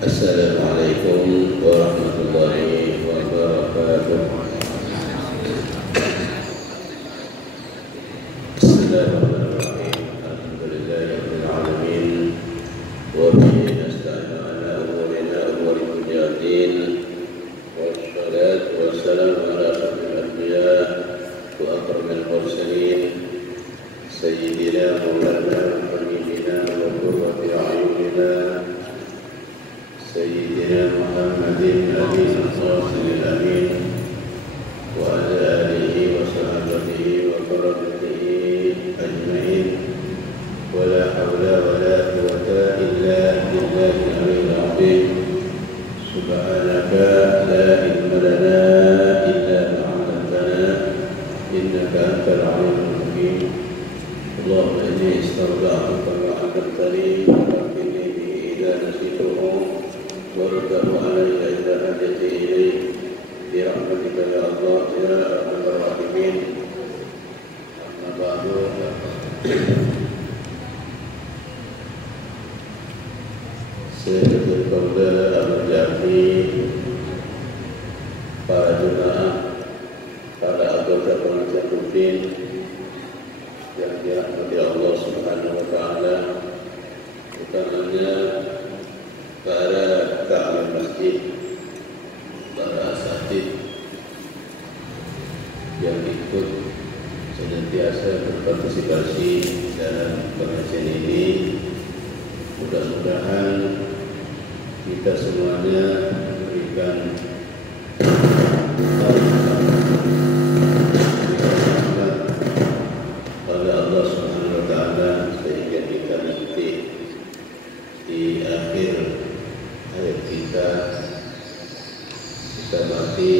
Assalamualaikum warahmatullahi wabarakatuh. Bismillahirrahmanirrahim. Alhamdulillahirabbil alamin. Wa bihi nasta'inu ala umurina umuri dunyadin. Wassalatu wassalamu ala asyrafil anbiya wa akramil mursalin. Sayyidina Maulana Habibina wa qurrati a'yunina Sayyidina Muhammadin Nabi Sallallahu Amin wa ala alihi wa sahbihi wa barakatihi ajma'in wa la hawla wa la quwwata illa billahi al-'aliyyil 'azim. Subhanaka la ilma lana illa ma 'allamtana innaka antal 'alimul hakim. Allahumma inni astagfiruka wa atubu ilaik idza nasituhu وَرُدَّهُ عَلَيَّ إِذَا هَدَيْتَ إِلَيْهِ بِرَحْمَتِكَ يَا اللَّهُ يَا أَرْحَمَ الرَّاحِمِينَ. أَمَّا بَعْدُ Sayyidul Qawda al-Jami, para jemaah, para anggota pengajian rutin yang dirahmati Allah Subhanahu wa taala, utamanya para ta'lim masjid, para asatid yang ikut senantiasa berpartisipasi dalam pengajian ini. Mudah-mudahan kita semuanya memberikan rahmat pada Allah Subhanahu wa taala sehingga kita nanti di akhir hayat kita mati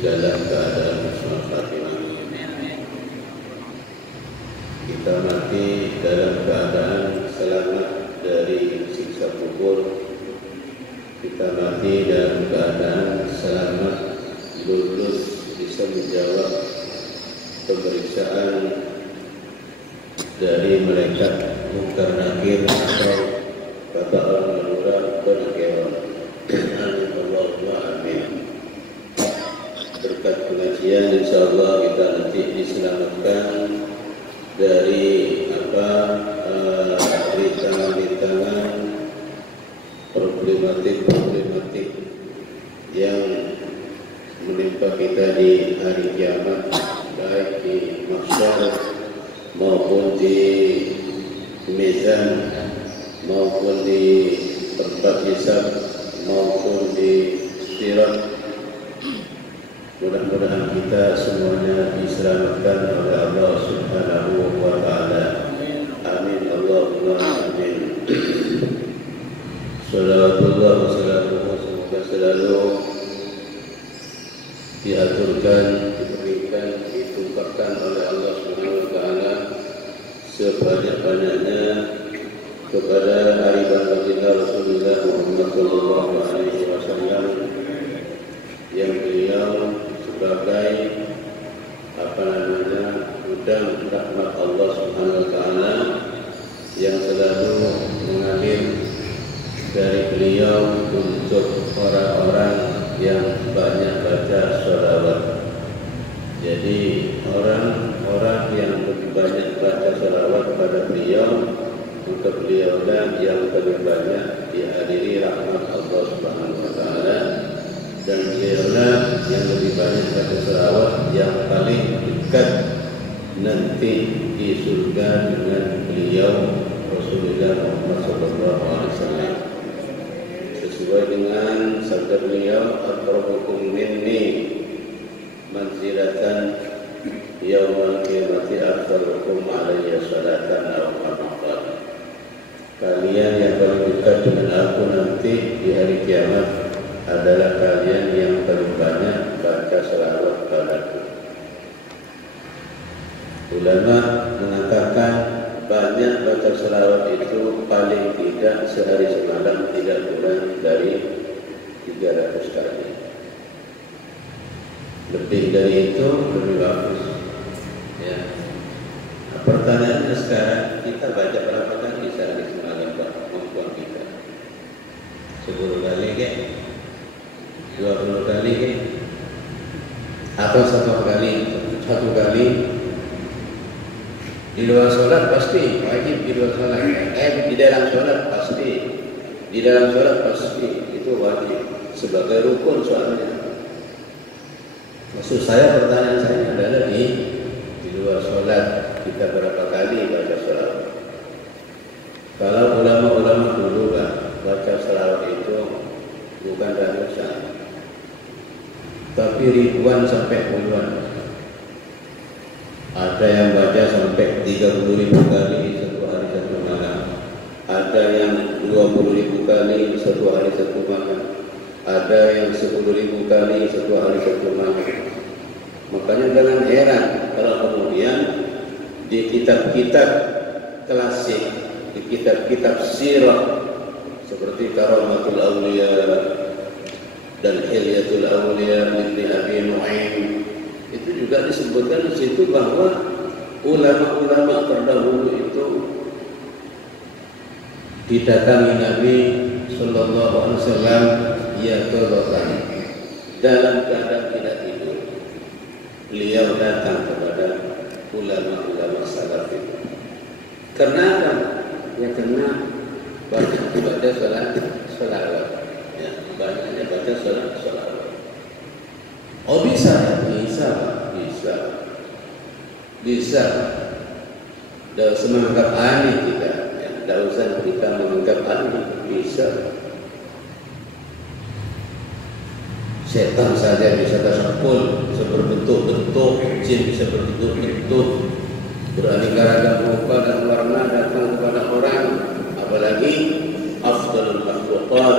dalam keadaan husnul khatimah. Kita mati dalam keadaan selamat dari siksa kubur. Kita mati dalam keadaan selamat lulus bisa menjawab pemeriksaan dari malaikat Munkar Nakir atau kata orang Madura penakirun. Amin Allahumma amin. Berkat pengajian insyaallah kita nanti diselamatkan dari rintangan-rintangan problematik yang menimpa kita di hari kiamat, baik di mahsyar maupun di mizan, maupun di tempat hisab, maupun di sirat. Mudah-mudahan kita semuanya diselamatkan oleh Allah Subhanahu wa taala. Amin Allahumma amin. Salawatullah wa salamuhu, semoga selalu diaturkan, diberikan, ditumpahkan oleh Allah Subhanahu wa taala sebanyak-banyaknya kepada ariban baginda Rasulullah Muhammad sallallahu alaihi wasallam yang beliau sebagai gudang rahmat Allah Subhanahu wa taala yang selalu mengalir dari beliau untuk orang-orang yang banyak baca sholawat. Jadi orang-orang yang lebih banyak baca sholawat pada beliau, untuk beliau dan yang paling banyak dihadiri rahmat Allah Subhanahu wa taala, dan beliaulah yang lebih banyak baca sholawat yang paling dekat nanti di surga dengan beliau Rasulullah Muhammad sallallahu alaihi wasallam. Sesuai dengan sabda beliau, aqrabukum minni manzilatan yaumal qiyamati aktsarukum alayya salatan aw qamatan. Kalian yang paling dekat dengan aku nanti di hari kiamat adalah kalian yang paling banyak baca selawat padaku. Ulama mengatakan banyak baca selawat itu paling tidak sehari semalam tidak kurang dari 300 kali. Lebih dari itu lebih bagus. Ya. Nah, pertanyaannya sekarang, kita baca berapa kali sehari semalam, Pak? Kemampuan kita 10 kali, 20 kali atau satu kali di luar sholat pasti wajib, di luar sholat di dalam sholat pasti itu wajib sebagai rukun soalnya. Maksud saya, pertanyaan saya adalah di luar sholat kita berapa kali baca sholat? Kalau ulama-ulama dulu baca sholawat itu bukan ratusan, tapi ribuan sampai puluhan. Ada yang baca sampai 30.000 kali satu hari satu malam, ada yang 20.000 kali satu hari satu malam, ada yang 10.000 kali satu hari satu malam. Makanya jangan heran kalau kemudian di kitab-kitab klasik, di kitab-kitab sirah seperti Karamatul Awliya dan Hilyatul Awliya Ibn Abi Nu'aim, itu juga disebutkan di situ bahwa ulama-ulama terdahulu itu didatangi Nabi Sallallahu Alaihi Wasallam yaqظatan dalam keadaan tidak tidur. Beliau datang kepada ulama-ulama salaf itu. Kenapa? Ya karena banyak baca sholawat. Ya, banyaknya baca sholawat. Oh bisa. Tidak usah menganggap aneh kita. Tidak usah kita menganggap aneh. Bisa. Setan saja bisa tersepul, bisa berbentuk-bentuk, jin bisa berbentuk-bentuk, beraneka ragam rupa dan warna datang kepada orang, apalagi afdalul makhluqat,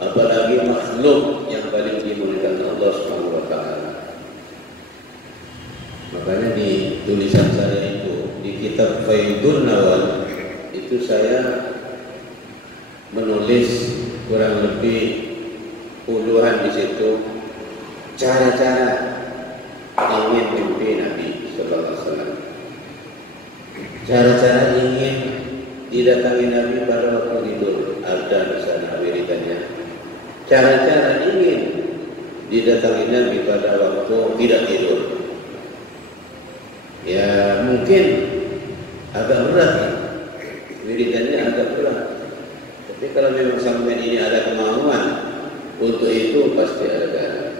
apalagi makhluk yang paling dimuliakan Allah Subhanahu wa taala. Makanya di tulisan saya itu di kitab Faidun Nawal itu saya menulis kurang lebih puluhan di situ cara-cara ingin mimpi Nabi Sallallahu Alaihi Wasallam, cara-cara ingin didatangi Nabi pada waktu tidur, ada di sana wiridannya. Cara-cara ingin didatangi Nabi pada waktu tidak tidur. Ya mungkin agak berat, wiridannya agak berat. Tapi kalau memang sampai ini ada kemauan untuk itu pasti ada jalan.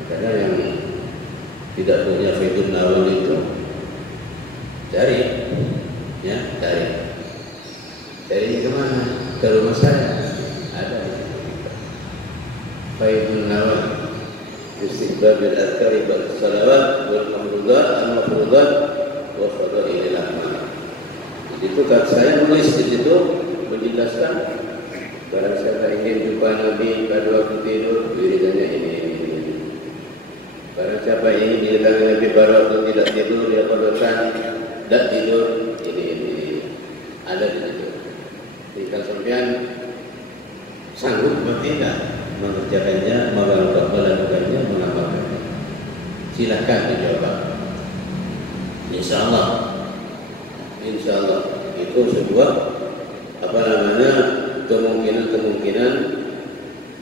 Makanya yang tidak punya Faidun Nawal itu cari kemana? Ke rumah saya ada di situ. Faidun Nawal istighfar bil adhkari ba'da salawat wal mahmudat wa fadailil a'mal. Itu kan saya menulis di situ menjelaskan barang siapa ingin jumpa Nabi pada waktu tidur, wiridannya ini. Barang siapa ingin didatangi Nabi pada waktu tidak tidur, dia perlukan tidak tidur, ini. Ada di situ. Jika sampean sanggup bertindak, mengerjakannya, melakukannya, mengamalkannya, silakan dijawab. Insya Allah itu sebuah kemungkinan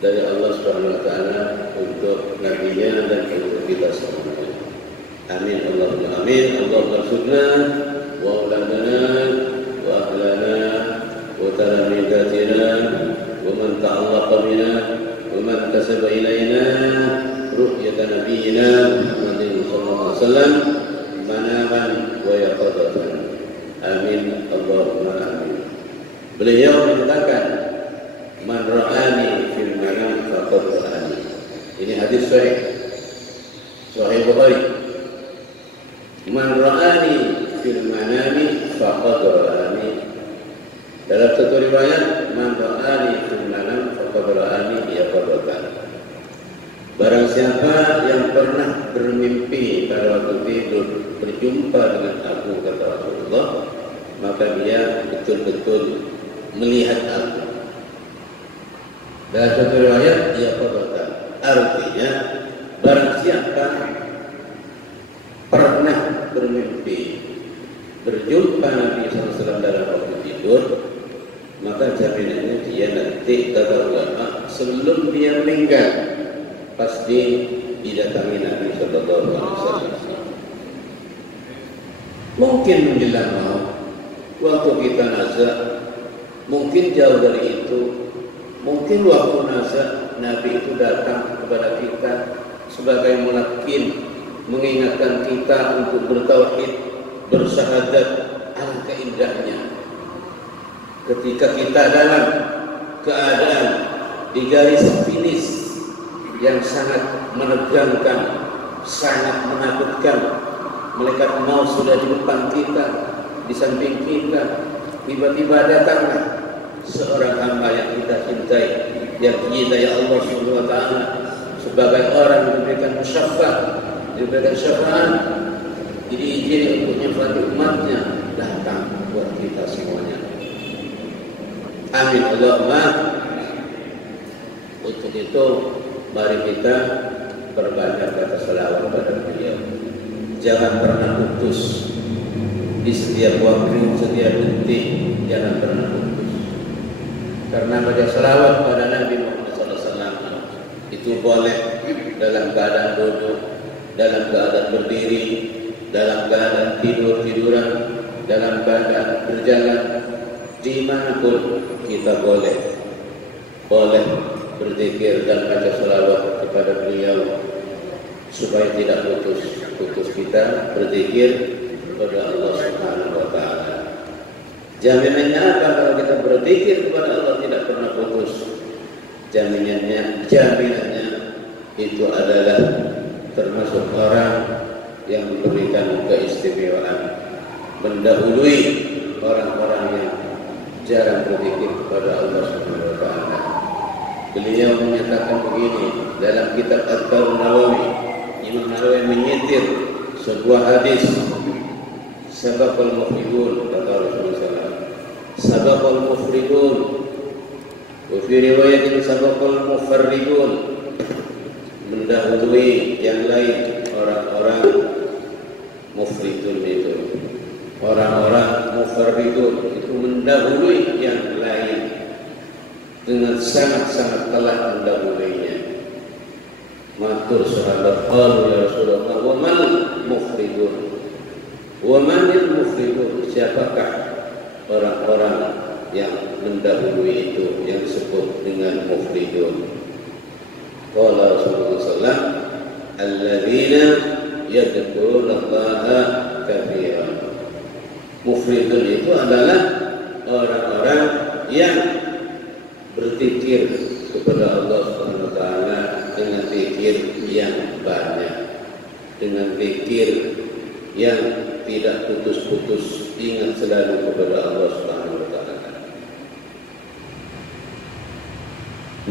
dari Allah Subhanahu wa taala untuk nabinya dan untuk kita semuanya. Amin Allahumma amin. Allahumma arzuqna wa auladana wa ahlana wa talamidatina wa man ta'allaqa bina wa man kasaba ilaina ru'yata nabiyyina Muhammadin sallallahu alaihi wasallam manaman wa yaqadatan. Amin Allahumma amin. Beliau menyatakan man ra'ani fil manam faqad ra'ani. Ini hadis sahih Bukhari. Man ra'ani fil manami faqad ra'ani. Dalam satu riwayat man ra'ani fil manam faqad ra'ani yaqadatan. Barang siapa yang pernah bermimpi pada waktu tidur berjumpa dengan aku, kata Rasulullah, maka dia betul-betul melihat aku. Dalam satu riwayat ia berkata, artinya barang siapa pernah bermimpi berjumpa Nabi SAW dalam waktu tidur, maka jaminannya dia nanti kata ulama sebelum dia meninggal pasti didatangi Nabi Sallallahu Alaihi Wasallam. Mungkin menjelang maut, waktu kita nazar, mungkin jauh dari itu, mungkin waktu nazar Nabi itu datang kepada kita sebagai mulakin, mengingatkan kita untuk bertauhid, bersyahadat. Alangkah indahnya ketika kita dalam keadaan di garis finish yang sangat menegangkan, sangat menakutkan. Malaikat maut sudah di depan kita, di samping kita. Tiba-tiba datanglah seorang hamba yang kita cintai, yang kita ya Allah Subhanahu wa taala sebagai orang yang diberikan syafaat, diberikan syafaat, diizini untuk nyafati umatnya, datang buat kita semuanya. Amin Allahumma. Untuk itu mari kita perbanyak kata selawat kepada beliau. Jangan pernah putus di setiap waktu, setiap detik, jangan pernah putus. Karena baca selawat pada Nabi Muhammad SAW itu boleh dalam keadaan duduk, dalam keadaan berdiri, dalam keadaan tiduran, dalam keadaan berjalan, dimanapun kita boleh berzikir dan baca selawat kepada beliau supaya tidak putus kita berzikir kepada Allah Subhanahu wa taala. Jaminannya apa kalau kita berzikir kepada Allah tidak pernah putus? Jaminannya itu adalah termasuk orang yang diberikan keistimewaan, mendahului orang-orang yang jarang berzikir kepada Allah Subhanahu wa taala. Beliau menyatakan begini dalam kitab Adhkarun Nawawi. Imam Nawawi menyetir sebuah hadis, sabaqal mufridun, kata Rasulullah SAW, sabaqal mufridun, wa fi riwayatin sabaqal mufarridun, mendahului yang lain. Orang-orang mufridun itu, orang-orang mufarridun itu mendahului yang lain dengan sangat-sangat telah mendahuluinya. Matur sahabat, qalu ya Rasulullah, wa man mufridun? Wa manil mufridun? Siapakah orang-orang yang mendahului itu yang disebut dengan mufridun? Qala Rasulullah sallallahu alladzina yadhkurullaha katsiran. Mufridun itu adalah orang-orang yang berzikir kepada Allah Subhanahu wa taala dengan zikir yang banyak, dengan zikir yang tidak putus-putus, ingat selalu kepada Allah Subhanahu wa taala.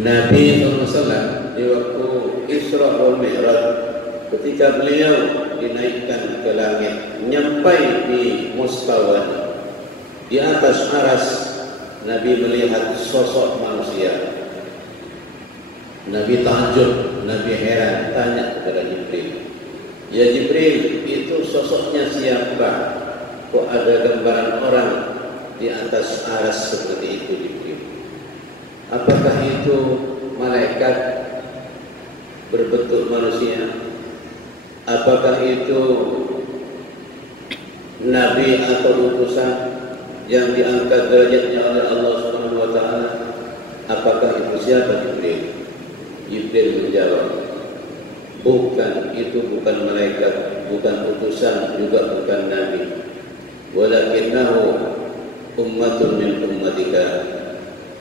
Nabi SAW di waktu Isra wal Mi'raj, ketika beliau dinaikkan ke langit, nyampai di mustawa, di atas aras, Nabi melihat sosok manusia. Nabi takjub, Nabi heran, tanya kepada Jibril, ya Jibril, itu sosoknya siapa? Kok ada gambaran orang di atas aras seperti itu, Jibril? Apakah itu malaikat berbentuk manusia? Apakah itu nabi atau utusan yang diangkat derajatnya oleh Allah Subhanahu wa taala? Apakah itu siapa, Jibril? Jibril menjawab, bukan, itu bukan malaikat, bukan utusan, juga bukan nabi. Walakinnahu ummatun min ummatika.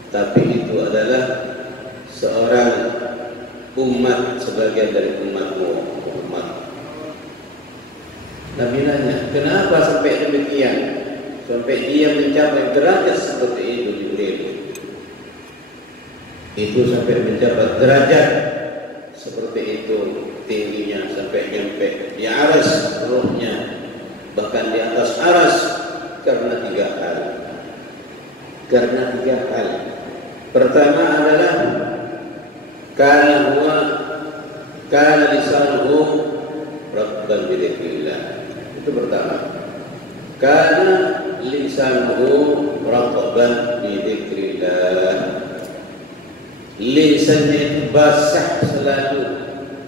Tapi itu adalah seorang umat, sebagian dari umatmu, umat. Nabi nanya, kenapa sampai demikian? Sampai dia mencapai derajat seperti itu, Jibril. Itu sampai mencapai derajat seperti itu, tingginya sampai nyampe di aras ruhnya, bahkan di atas aras, karena tiga hal. Pertama adalah kana lisanuhu ratban bi dzikrillah. Itu pertama. Kana lisanuhu ratban bi dzikrillah. lisannya itu basah selalu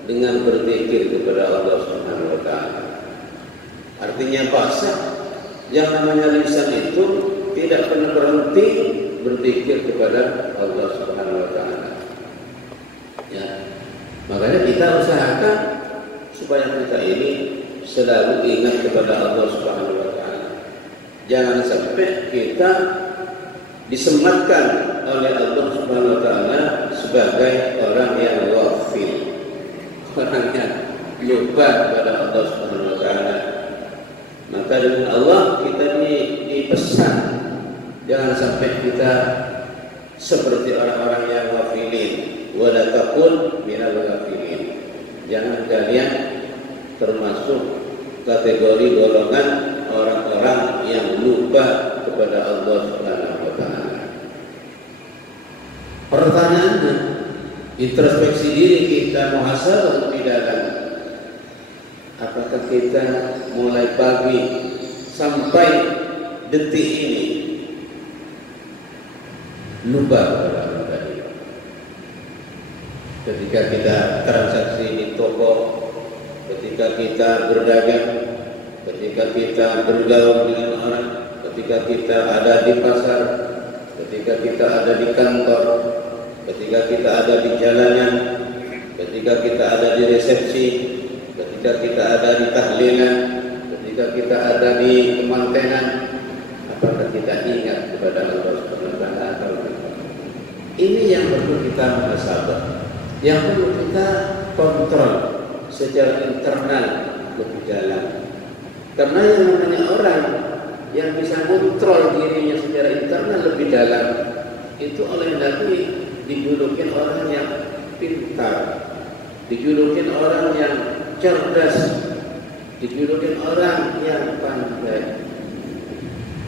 dengan berzikir kepada Allah Subhanahu wa taala. Artinya basah, yang namanya lisan itu tidak pernah berhenti berzikir kepada Allah Subhanahu wa taala. Ya. Makanya kita usahakan supaya kita ini selalu ingat kepada Allah Subhanahu wa taala. Jangan sampai kita disematkan oleh Allah Subhanahu wa taala sebagai orang yang ghafil, orang yang lupa kepada Allah Subhanahu wa taala. Maka dengan Allah kita dipesan jangan sampai kita seperti orang-orang yang ghafilin, wa la takun minal ghafilin. Jangan kalian termasuk kategori golongan orang-orang yang lupa kepada Allah Subhanahu wa taala. Pertanyaannya, introspeksi diri kita, muhasabah lebih dalam. Apakah kita mulai pagi sampai detik ini lupa kepada Allah tadi? Ketika kita transaksi di toko, ketika kita berdagang, ketika kita bergaul dengan orang, ketika kita ada di pasar, ketika kita ada di kantor, ketika kita ada di jalanan, ketika kita ada di resepsi, ketika kita ada di tahlilan, ketika kita ada di kemantenan, apakah kita ingat kepada Allah Subhanahu wa taala atau tidak? Ini yang perlu kita muhasabah, yang perlu kita kontrol secara internal lebih dalam. Karena yang namanya orang yang bisa kontrol dirinya secara internal lebih dalam itu oleh Nabi dijulukin orang yang pintar, dijulukin orang yang cerdas, dijulukin orang yang pandai.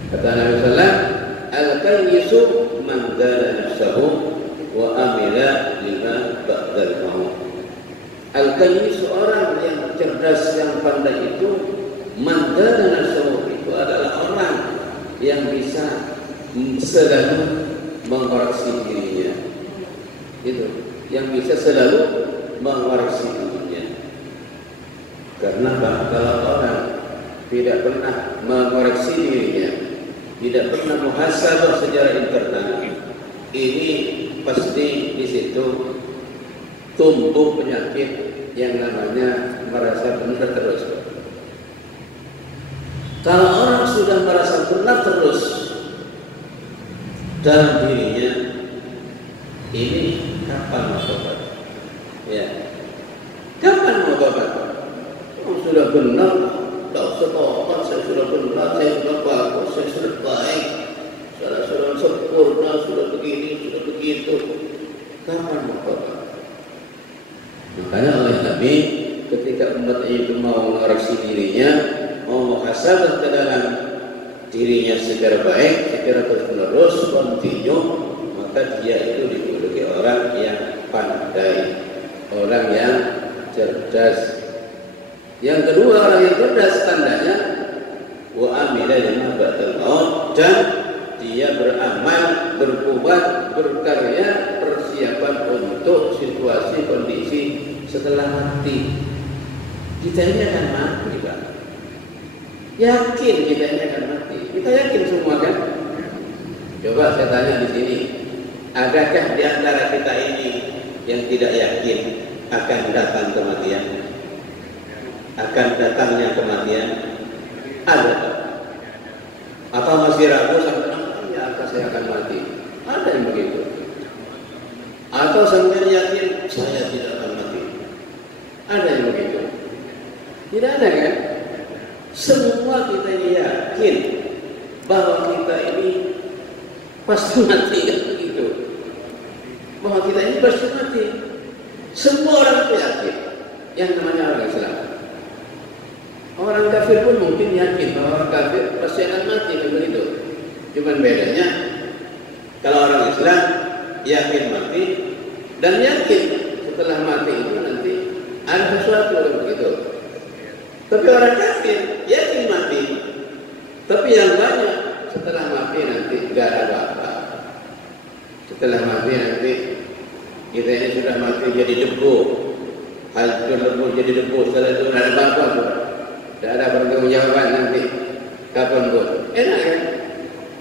Kata Nabi sallallahu alaihi wasallam, al-kayyisu man dana nafsahu wa amila lima ba'dal maut. Al-kayyis, orang yang cerdas, yang pandai itu, man dana nafsahu, itu adalah orang yang bisa selalu mengoreksi dirinya. Itu yang bisa selalu mengoreksi dirinya. Karena kalau orang tidak pernah mengoreksi dirinya, tidak pernah muhasabah secara internal, ini pasti di situ tumbuh penyakit yang namanya merasa benar terus. Kalau orang sudah merasa benar terus dalam dirinya, ini kapan mau tobat? Ya, kapan mau tobat? Oh, sudah benar, tak usah tobat. Saya sudah benar, saya sudah bagus, saya sudah baik, saya sudah sempurna, sudah begini, sudah begitu. Kapan mau tobat? Makanya oleh Nabi ketika umat itu mau mengoreksi dirinya, mau muhasabah ke dalam dirinya secara baik, secara terus-menerus, kontinu, maka dia itu dijuluki orang yang pandai, orang yang cerdas. Yang kedua, orang yang cerdas tandanya wa amila lima ba'dal maut, dan dia beramal, berbuat, berkarya, persiapan untuk situasi kondisi setelah mati. Kita ini akan mati, Pak. Yakin kita ini akan mati. Kita yakin semua kan? Coba saya tanya di sini, adakah di antara kita ini yang tidak yakin akan datang kematian? Akan datangnya kematian? Ada? Atau masih ragu sampai saya akan mati? Ada yang begitu? Atau sampai yakin saya tidak akan mati? Ada yang begitu? Tidak ada kan? Semua kita ini yakin bahwa kita ini pasti mati, kan begitu? Bahwa kita ini pasti mati. Semua orang itu yakin. Yang namanya orang Islam. Orang kafir pun mungkin yakin bahwa orang kafir pasti akan mati, kan begitu? Cuman bedanya, kalau orang Islam yakin mati dan yakin setelah mati itu nanti ada sesuatu, kan begitu. Tapi orang kafir yakin mati, tapi yang banyak setelah mati nanti tidak ada apa-apa. Setelah mati nanti Kita ini sudah mati jadi debu, hancur lebur jadi debu. Setelah itu tidak ada apa-apa pun. Tidak ada pertanggungjawaban nanti. Kapan pun. Enak kan?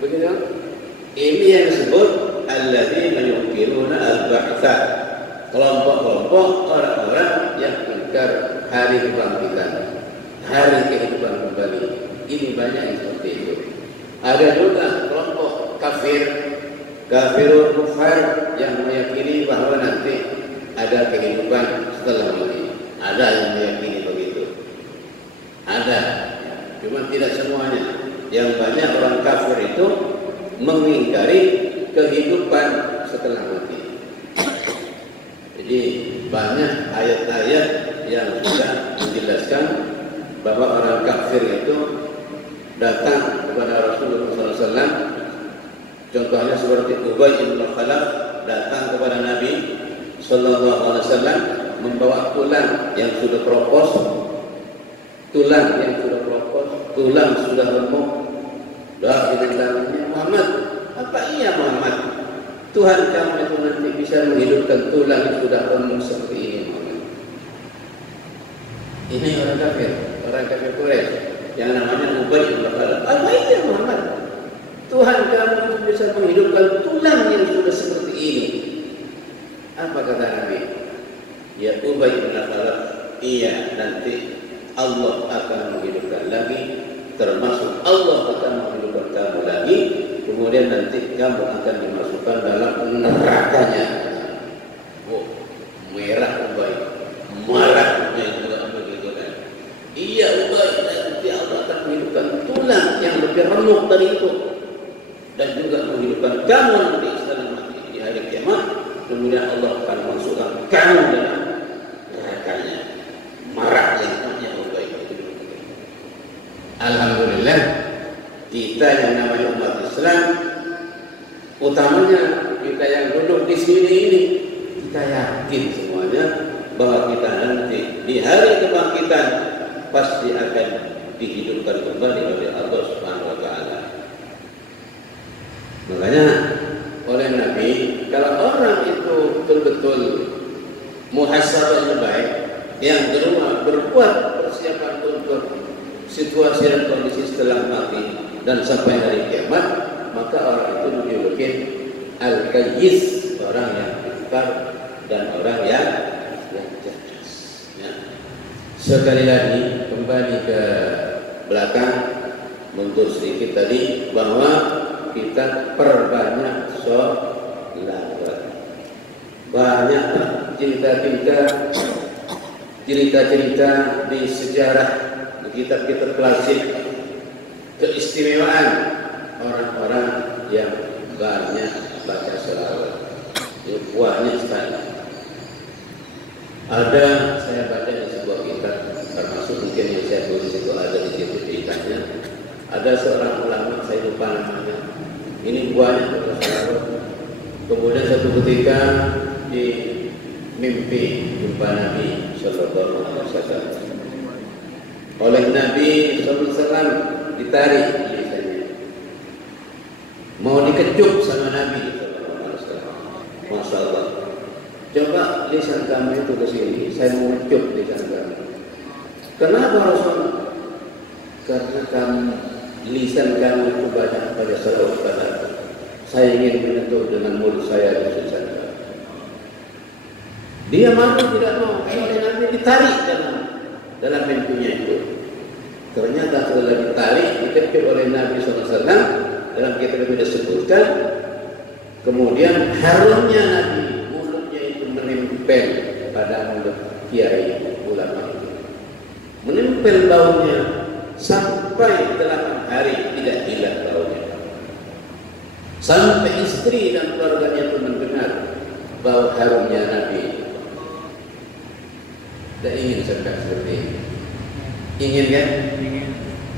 Begitu. Ini yang disebut alladzina yunkiruna al-ba'tsa. Kelompok-kelompok orang-orang yang ingkar hari kebangkitan, hari kehidupan kembali. Ini banyak yang seperti itu. Ada juga kelompok kafirun kufar yang meyakini bahwa nanti ada kehidupan setelah mati. Ada yang meyakini begitu. Ada, cuma tidak semuanya. Yang banyak orang kafir itu mengingkari kehidupan setelah mati. Jadi banyak ayat-ayat yang sudah menjelaskan bahwa orang kafir itu datang kepada Rasulullah SAW. Contohnya seperti Ubay bin Khalaf datang kepada Nabi Sallallahu Alaihi Wasallam membawa tulang yang sudah keropos, tulang sudah remuk. Doa dengan tangannya, Muhammad, apa iya Muhammad? Tuhan kamu itu nanti bisa menghidupkan tulang yang sudah remuk seperti ini, Muhammad. Ini orang kafir Quraisy yang namanya Ubay bin Khalaf. Apa iya Muhammad? Tuhan kamu bisa menghidupkan tulang yang sudah seperti ini. Apa kata Nabi? Ya Ubay bin Khalaf, iya nanti Allah akan menghidupkan lagi, termasuk Allah akan menghidupkan kamu lagi, kemudian nanti kamu akan dimasukkan dalam nerakanya. Oh, merah Ubay, marah Ubay juga begitu kan? Iya Ubay, nanti Allah akan menghidupkan tulang yang lebih remuk dari itu. Dan juga menghidupkan kamu nanti setelah mati di hari kiamat, kemudian Allah akan masukkan kamu dalam nerakanya. Marah yang namanya Ubay. Alhamdulillah, kita yang namanya umat Islam, utamanya kita yang duduk di sini ini, kita yakin semuanya bahwa kita nanti di hari kebangkitan pasti akan dihidupkan kembali oleh Allah Subhanahu wa taala. Makanya oleh Nabi, kalau orang itu betul-betul muhasabahnya baik, yang kedua berbuat persiapan untuk situasi dan kondisi setelah mati dan sampai hari kiamat, maka orang itu dijulukin al-qayyis, orang yang pintar dan orang yang cerdas. Ya. Sekali lagi kembali ke belakang, mundur sedikit tadi, bahwa kita perbanyak sholawat. Banyak cerita-cerita di sejarah, di kitab-kitab klasik, keistimewaan orang-orang yang banyak baca sholawat. Itu banyak sekali. Ada, saya baca di sebuah kitab, termasuk mungkin yang saya tulis itu ada di situ ceritanya. Ada seorang ulama, saya lupa namanya. Ini banyak bersahabat. Kemudian satu ketika di mimpi jumpa Nabi Sallallahu Alaihi Wasallam. Oleh Nabi Sallallahu Alaihi Wasallam ditarik lisannya, mau dikecup sama Nabi Sallallahu Alaihi Wasallam. Masya Allah. Coba lisan kamu itu ke sini, saya mau ngecup lisan kamu. Kenapa Rasul? Karena kamu lisan kamu itu banyak pada salawat padaku. Saya ingin menyentuh dengan mulut saya di lisan kamu. Dia malu tidak mau, oleh Nabi ditarik dalam mimpinya itu. Ternyata setelah ditarik, dikecup oleh Nabi SAW, dalam kitab itu disebutkan, kemudian harumnya Nabi, mulutnya itu menempel pada mulut kiai ulama itu. Menempel baunya sampai 8 hari tidak hilang baunya. Sampai istri dan keluarganya itu mendengar bau harumnya Nabi. Tidak ingin seperti ini. Ingin kan? Ingin.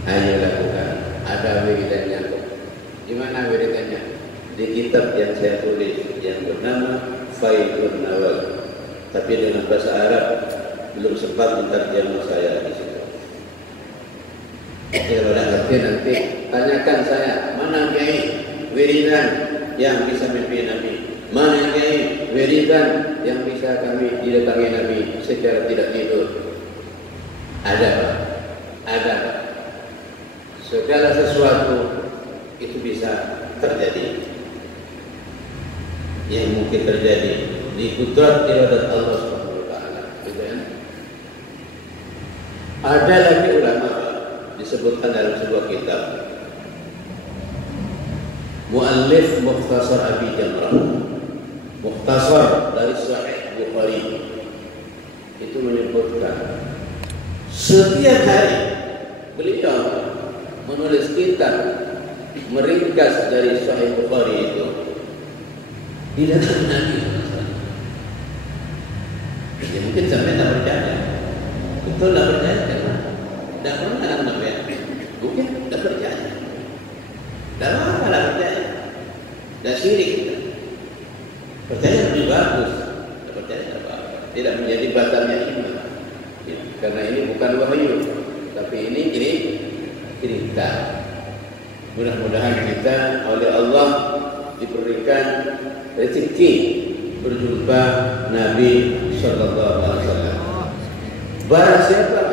Ayo lakukan. Ada wiridannya. Di mana wiridannya? Di kitab yang saya tulis yang bernama Faidun Nawal. Tapi dengan bahasa Arab belum sempat menterjemah saya di situ. Kalau tidak ngerti nanti tanyakan saya, mana kiai wiridan yang bisa mimpi Nabi, mana kiai wiridan yang bisa kami didatangi Nabi secara tidak tidur? Ada Pak, ada. Segala sesuatu itu bisa terjadi, yang mungkin terjadi di kudrat iradat Allah Subhanahu wa taala, gitu ya. Ada lagi ulama disebutkan dalam sebuah kitab Mu'allif Mukhtasar Abi Jamrah, Mukhtasar dari Sahih Bukhari, itu menyebutkan setiap hari beliau menulis kitab meringkas dari Sahih Bukhari itu tidak Nabi. Ya mungkin sampai tak percaya, betul tak percaya karena tidak pernah sampai, mungkin tak percaya. Dan apa tak percaya? Dan syirik kita. Percaya lebih bagus, tak percaya apa? Tidak menjadi batalnya iman. Ya, karena ini bukan wahyu, tapi ini cerita. Mudah-mudahan kita oleh Allah diberikan rezeki berjumpa Nabi Sallallahu Alaihi Wasallam. Barang siapa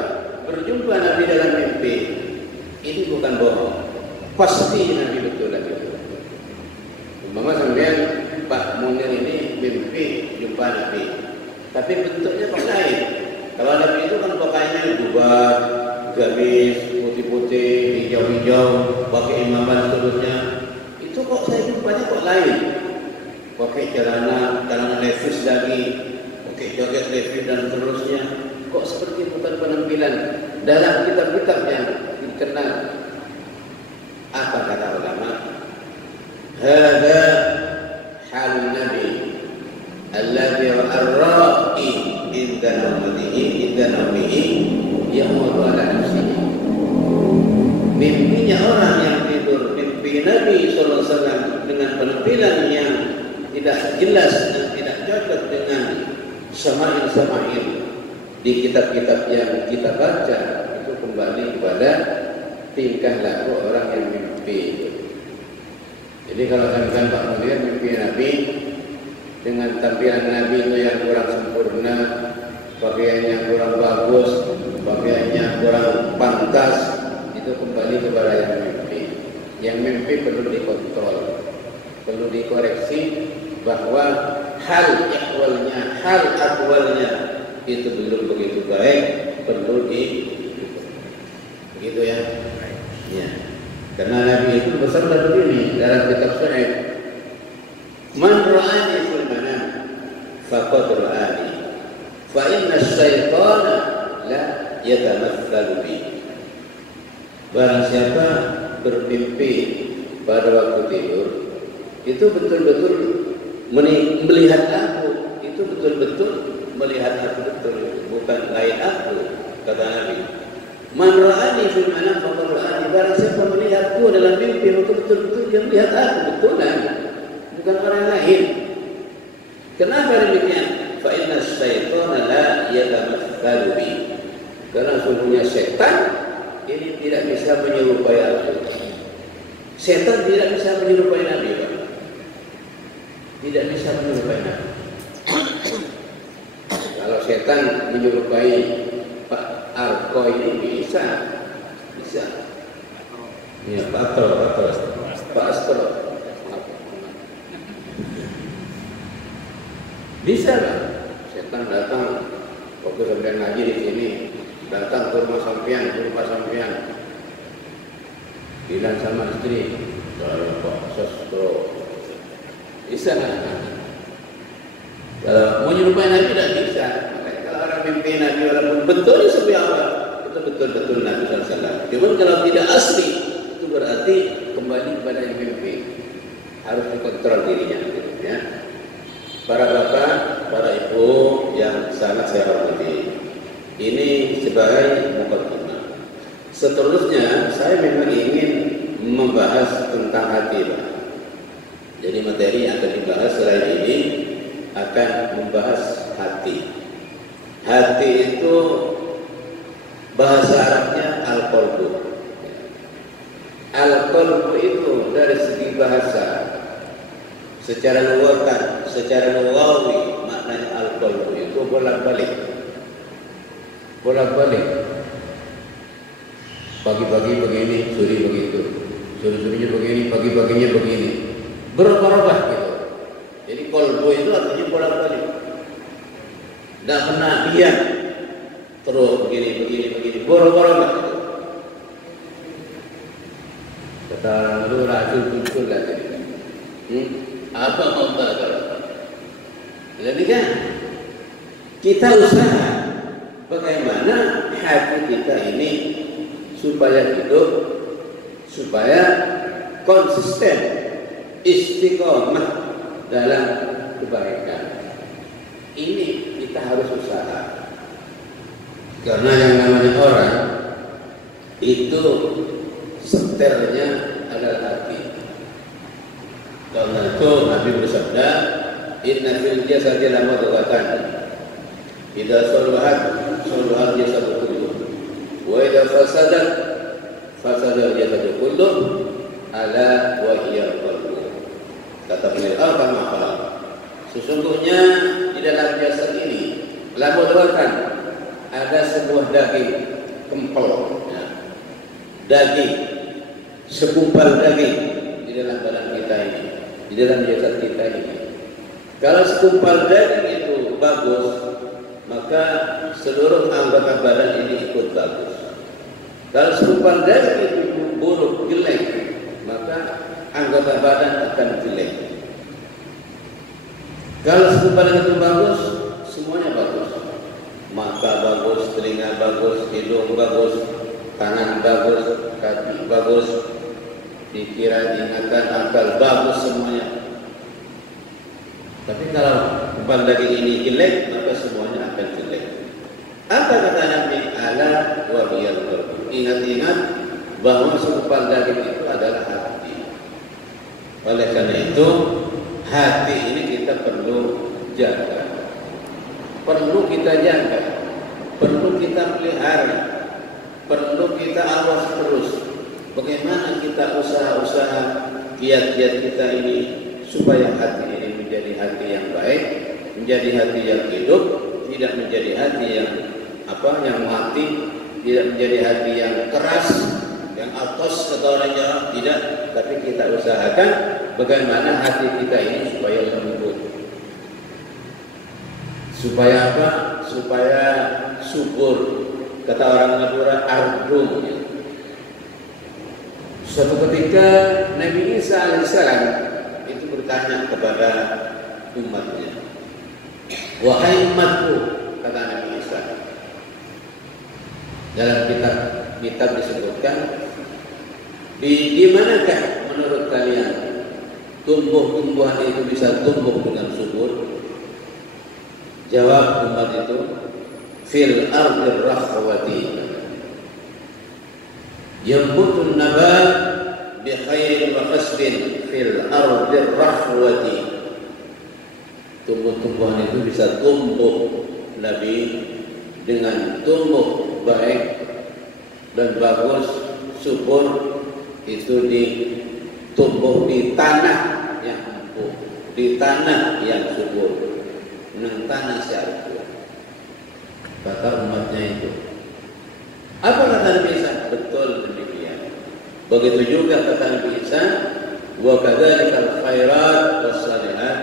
berjumpa Nabi dalam mimpi, ini bukan bohong, pasti Nabi betul Nabi itu. Umpama sampean Pak Munir ini mimpi jumpa Nabi, tapi bentuknya kok lain. Kalau Nabi itu kan pakainya jubah, gamis, putih-putih, hijau-hijau, pakai imaman seterusnya. Itu kok saya jumpanya kok lain. Pakai celana levis lagi, pakai jaket levis dan seterusnya. Kok seperti bukan penampilan dalam kitab-kitab yang dikenal. Apa kata ulama? Hada halun Nabi alladhi ar-ra'i inda nawmihi ya'muru ala nafsihi. Mimpinya orang yang tidur, mimpi Nabi SAW dengan penampilan yang tidak jelas dan tidak cocok dengan samail di kitab-kitab yang kita baca, itu kembali kepada tingkah laku orang yang mimpi. Jadi kalau sampai Pak Munir mimpi Nabi dengan tampilan Nabi itu yang kurang sempurna, pakaiannya kurang bagus, pakaiannya kurang pantas, itu kembali kepada yang mimpi. Yang mimpi perlu dikontrol, perlu dikoreksi bahwa hal akwalnya itu belum begitu baik, perlu begitu ya. Ya. Karena Nabi itu bersabda begini dalam kitab Sahih, "Man ra'ani fil manam faqad ra'ani, fa inna asy-syaitana la yatamatsalu bi." Barang siapa bermimpi pada waktu tidur, itu betul-betul melihat aku, itu betul-betul melihat aku betul, bukan lain aku, kata Nabi. Man ra'ani fil manam faqad ra'ani. Barang siapa melihatku dalam mimpi, maka betul-betul dia melihat aku betulan, bukan orang lain. Kenapa demikian? Fa inna asy-syaitana la yatamatsalu bi. Karena sungguhnya setan ini tidak bisa menyerupai aku. Setan tidak bisa menyerupai Nabi, Pak. Tidak bisa menyerupai Nabi. Kalau setan menyerupai Pak Arko ini bisa. Ya, Pak Astro. Bisa Pak. Setan datang waktu sampai ngaji di sini, datang ke rumah sampean, bilang sama istri, saya Pak Astro. Bisa nggak? Kalau mau menyerupai Nabi tidak bisa. Makanya kalau orang mimpi Nabi walaupun betul seperti Allah, itu betul-betul Nabi SAW. Cuma kalau tidak asli, itu berarti kembali kepada yang mimpi. Harus dikontrol dirinya. Gitu, ya. Para bapak, para ibu yang sangat saya hormati, ini sebagai mukaddimah. Seterusnya saya memang ingin membahas tentang hati, Pak. Jadi materi yang akan dibahas selain ini akan membahas hati. Hati itu bahasa Arabnya al-qalbu. Al-qalbu itu dari segi bahasa Secara lughatan, secara lughawi maknanya al-qalbu itu bolak-balik. Pagi-pagi begini, sore begitu. Sore-sorenya begini, pagi-paginya begini. Berubah-ubah gitu. Jadi qalbu itu artinya bolak-balik. Tidak pernah diam. Terus begini, berubah-ubah gitu. Kata orang itu racun muncul lah jadi. Apa mau kalau? Jadi kan kita usaha bagaimana hati kita ini supaya hidup, supaya konsisten, istiqomah dalam kebaikan. Ini kita harus usaha. Karena yang namanya orang itu seternya adalah hati. Karena itu Nabi bersabda, "Inna fil jasadi lamudghatan, idza salahat salaha jasadu kulluh, wa idza fasadat fasada jasadu kulluh, ala wa hiya qalbu." Kata beliau, kama sesungguhnya di dalam jasad ini lamudghatan, ada sebuah daging kempel, ya. Daging, segumpal daging di dalam badan kita ini, di dalam jasad kita ini. Kalau segumpal daging itu bagus, maka seluruh anggota badan ini ikut bagus. Kalau segumpal daging itu buruk, jelek, maka anggota badan akan jelek. Kalau segumpal itu bagus, semuanya bagus. Mata bagus, telinga bagus, hidung bagus, tangan bagus, kaki bagus, pikiran, ingatan, akal bagus semuanya. Tapi kalau gumpal daging ini jelek, maka semuanya akan jelek. Apa kata Nabi? Ala wa biyal qalbi. Ingat-ingat bahwa segumpal daging itu adalah hati. Oleh karena itu, hati ini kita perlu jaga. Perlu kita jaga, perlu kita pelihara, perlu kita awas terus. Bagaimana kita usaha-usaha giat-giat kita ini supaya hati ini menjadi hati yang baik, menjadi hati yang hidup, tidak menjadi hati yang mati, tidak menjadi hati yang keras, yang atos kata orang Jawa, tidak. Tapi kita usahakan bagaimana hati kita ini supaya lembut. Supaya apa? Supaya subur. Kata orang Madura, ardum. Suatu ketika Nabi Isa alaihissalam itu bertanya kepada umatnya, wahai umatku, kata Nabi Isa. Dalam kitab disebutkan, di manakah menurut kalian tumbuh-tumbuhan itu bisa tumbuh dengan subur? Jawab umat itu, fil ardir rahwati yambutun nabat bi khairin wa hasbin fil ardir rahwati. Tumbuh-tumbuhan itu bisa tumbuh Nabi dengan tumbuh baik dan bagus, subur, itu tumbuh di tanah yang empuk, di tanah yang subur. Menang tanah syariat. Kata umatnya itu. Apa kata Nabi Isa? Betul demikian. Begitu juga kata Nabi Isa, wa kadzalikal khairat wassalihat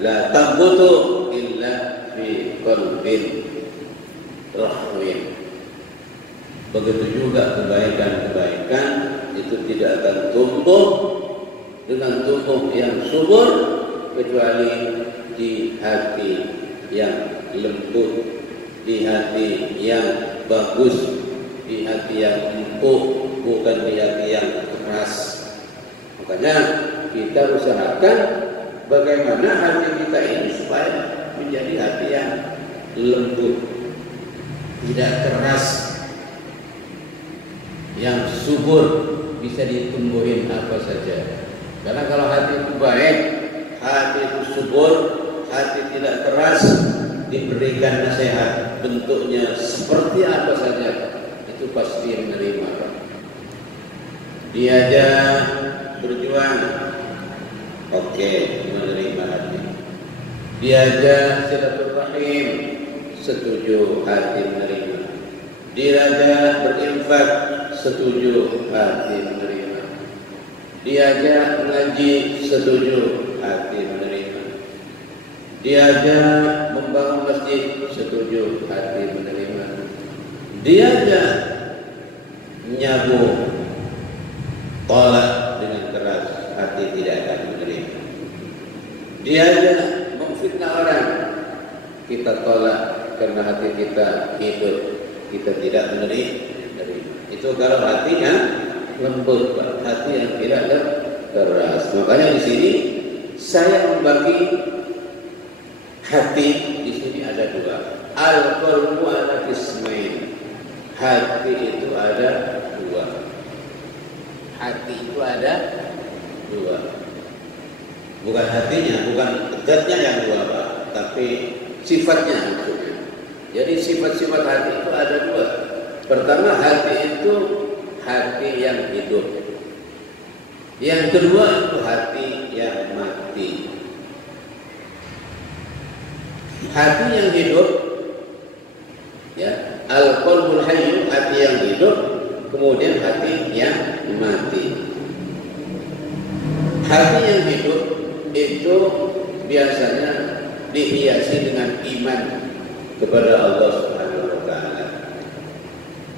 la tambutu illa fi qalbin rahwin. Begitu juga kebaikan-kebaikan itu tidak akan tumbuh dengan tumbuh yang subur kecuali di hati yang lembut, di hati yang bagus, di hati yang empuk, bukan di hati yang keras. Makanya kita usahakan bagaimana hati kita ini supaya menjadi hati yang lembut, tidak keras, yang subur, bisa ditumbuhin apa saja. Karena kalau hati itu baik, hati itu subur, hati tidak keras, diberikan nasihat bentuknya seperti apa saja, itu pasti menerima. Diajak berjuang, oke, Diajak silaturahim, setuju hati menerima. Diajak berinfak, setuju hati menerima. Diajak mengaji, setuju hati menerima. Diajak membangun masjid, setuju hati menerima. Diajak menyabung, tolak dengan keras, hati tidak akan menerima. Diajak memfitnah orang, kita tolak karena hati kita hidup, kita tidak menerima. Itu kalau hatinya lembut, hati yang tidak keras. Makanya di sini saya membagi hati. Di sini ada dua. Al-qalbu ala qismain. Hati itu ada dua. Hati itu ada dua. Bukan hatinya, bukan zatnya yang dua, Pak, tapi sifatnya maksudnya. Jadi sifat-sifat hati itu ada dua. Pertama, hati itu hati yang hidup. Yang kedua itu hati yang mati. Hati yang hidup, ya, al-qalbul hayy, hati yang hidup, kemudian hati yang mati. Hati yang hidup itu biasanya dihiasi dengan iman kepada Allah Subhanahu wa taala.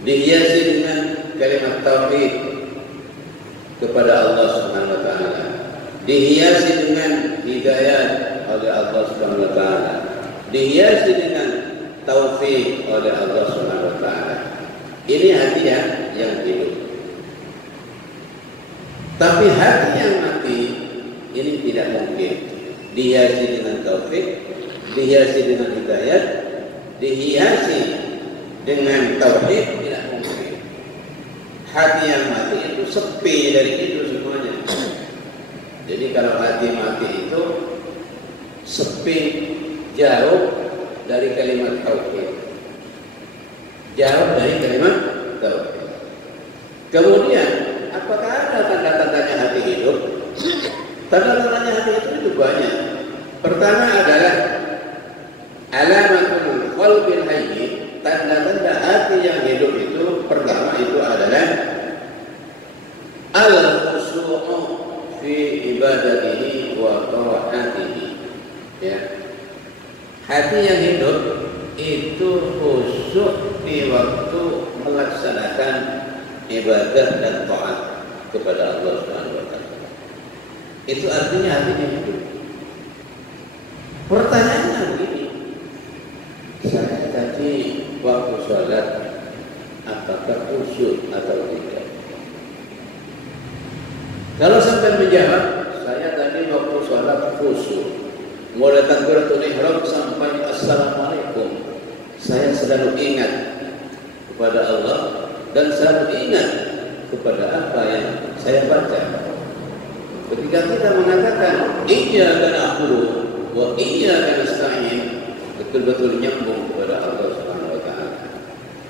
Dihiasi dengan kalimat tauhid kepada Allah Subhanahu wa taala. Dihiasi dengan hidayah oleh Allah Subhanahu wa taala. Dihiasi dengan taufik oleh Allah Subhanahu wa taala. Ini hati yang hidup. Tapi hati yang mati ini tidak mungkin dihiasi dengan taufik, dihiasi dengan hidayah, dihiasi dengan tauhid, tidak mungkin. Hati yang mati itu sepi dari itu semuanya. Jadi kalau hati mati itu sepi, jauh dari kalimat tauhid, jauh dari kalimat tauhid. Kemudian, apakah ada tanda-tandanya hati hidup? Tanda-tandanya hati itu banyak. Pertama adalah alamatul qalbil hayy. Tanda-tanda hati yang hidup itu pertama itu adalah al-khushu'u fi ibadatihi wa ta'atihi. Ya. Hati yang hidup itu khusyuk di waktu melaksanakan ibadah dan taat kepada Allah Subhanahu wa taala. Itu artinya hatinya hidup. Pertanyaannya begini, saya tadi waktu sholat apakah khusyuk atau tidak? Kalau sampai menjawab, saya tadi waktu sholat khusyuk, mulai takbiratul ihram sampai assalamualaikum, saya selalu ingat kepada Allah dan selalu ingat kepada apa yang saya baca. Ketika kita mengatakan iyyaka na'budu wa iyyaka nasta'in, betul-betul nyambung kepada Allah Subhanahu wa taala.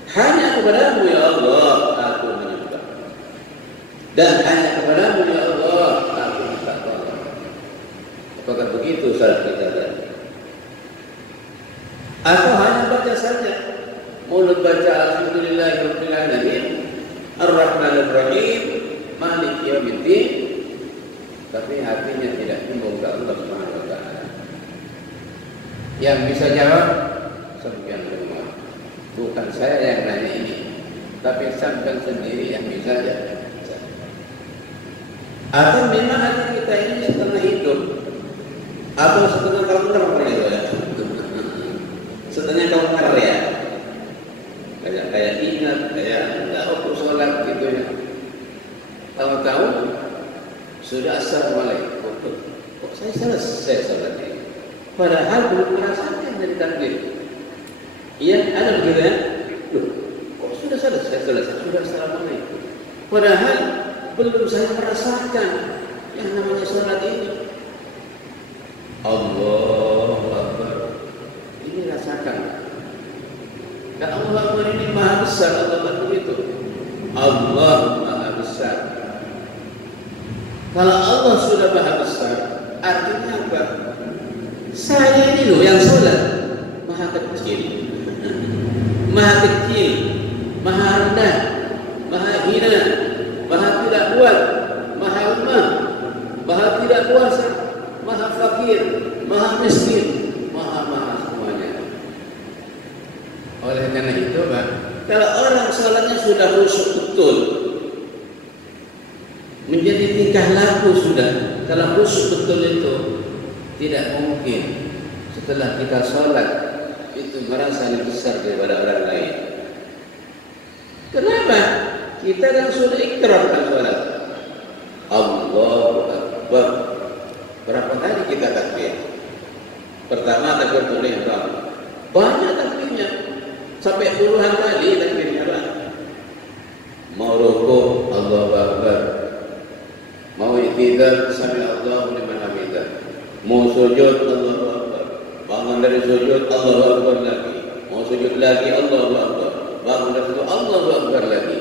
Hanya kepadamu ya Allah aku menyembah. Dan hanya kepadamu ya Allah aku minta tolong. Apakah begitu salat kita tadi? Atau hanya baca saja? Mulut baca alhamdulillahirabbil alamin, arrahmanir rahim, maliki yaumiddin, tapi hatinya tidak nyambung ke Allah Subhanahu wa taala. Yang bisa jawab sampean semua. Bukan saya yang nanya ini, tapi sampean sendiri yang bisa jawab. Atau memang hati kita ini setengah hidup atau setengah kalender ya. Setengah kalender ya. Kayak ingat, kayak enggak waktu sholat gitu ya. Tahu-tahu sudah assalamualaikum. Kok saya selesai sholat ini? Padahal belum merasakan dari takbir. Iya, ada begitu ya? Loh, kok sudah selesai? Sudah assalamualaikum. Padahal belum saya merasakan yang namanya sholat ini. Allahu Akbar. Ini rasakan. Dan Allah Akbar ini maha besar. Allah begitu. Allah maha besar. Kalau Allah sudah maha besar, artinya apa? Saya ini loh yang sholat maha kecil, maha kecil, maha rendah, maha hina, maha tidak kuat, maha lemah, maha tidak kuasa, maha fakir, maha miskin, maha semuanya. Oleh karena itu, Pak, kalau orang sholatnya sudah khusyuk betul, menjadi tingkah laku sudah, kalau khusyuk betul itu tidak mungkin setelah kita sholat itu merasa lebih besar daripada orang lain. Kenapa? Kita kan sudah ikrar kan sholat. Allahu Akbar. Berapa kali kita takbir? Pertama takbiratul ihram. Banyak takbirnya. Sampai puluhan kali takbirnya, Pak. Mau rukuk, Allahu Akbar. Mau i'tidal, sami Allahu liman hamidah. Mau sujud, Allahu Akbar. Bangun dari sujud, Allahu Akbar lagi. Mau sujud lagi, Allahu Akbar. Bangun dari sujud, Allahu Akbar lagi.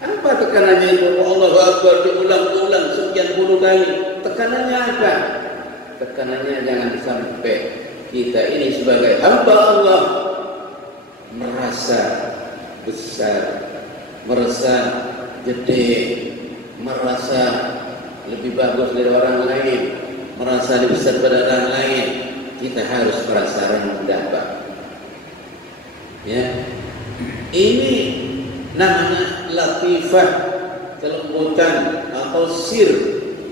Apa tekanannya itu? Allahu Akbar diulang-ulang sekian puluh kali. Tekanannya apa? Tekanannya jangan sampai kita ini sebagai hamba Allah merasa besar, merasa gede, merasa lebih bagus dari orang lain, merasa lebih besar pada orang lain. Kita harus merasa rendah, Pak. Ya, ini namanya latifah, kelembutan atau sir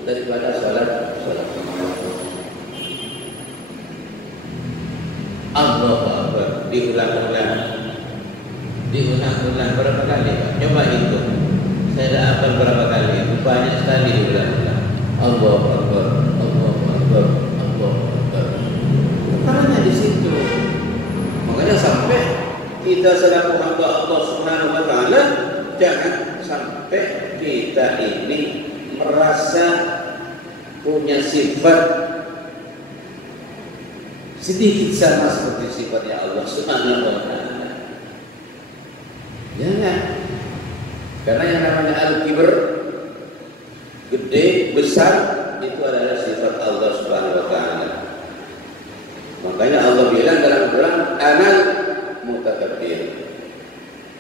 daripada salat. Allahu Akbar diulang-ulang berapa kali? Coba hitung. Saya dah hafal berapa kali? Banyak sekali diulang-ulang. Allahu Akbar, Allahu Akbar, Allahu Akbar. Caranya di situ. Makanya sampai kita selaku hamba Allah Subhanahu wa taala jangan sampai kita ini merasa punya sifat sedikit sama seperti sifatnya Allah Subhanahu wa taala. Jangan. Karena yang namanya al-kibr, gede, besar, itu adalah sifat Allah Subhanahu wa taala. Makanya Allah bilang dalam Quran, "Anal mutakabbir."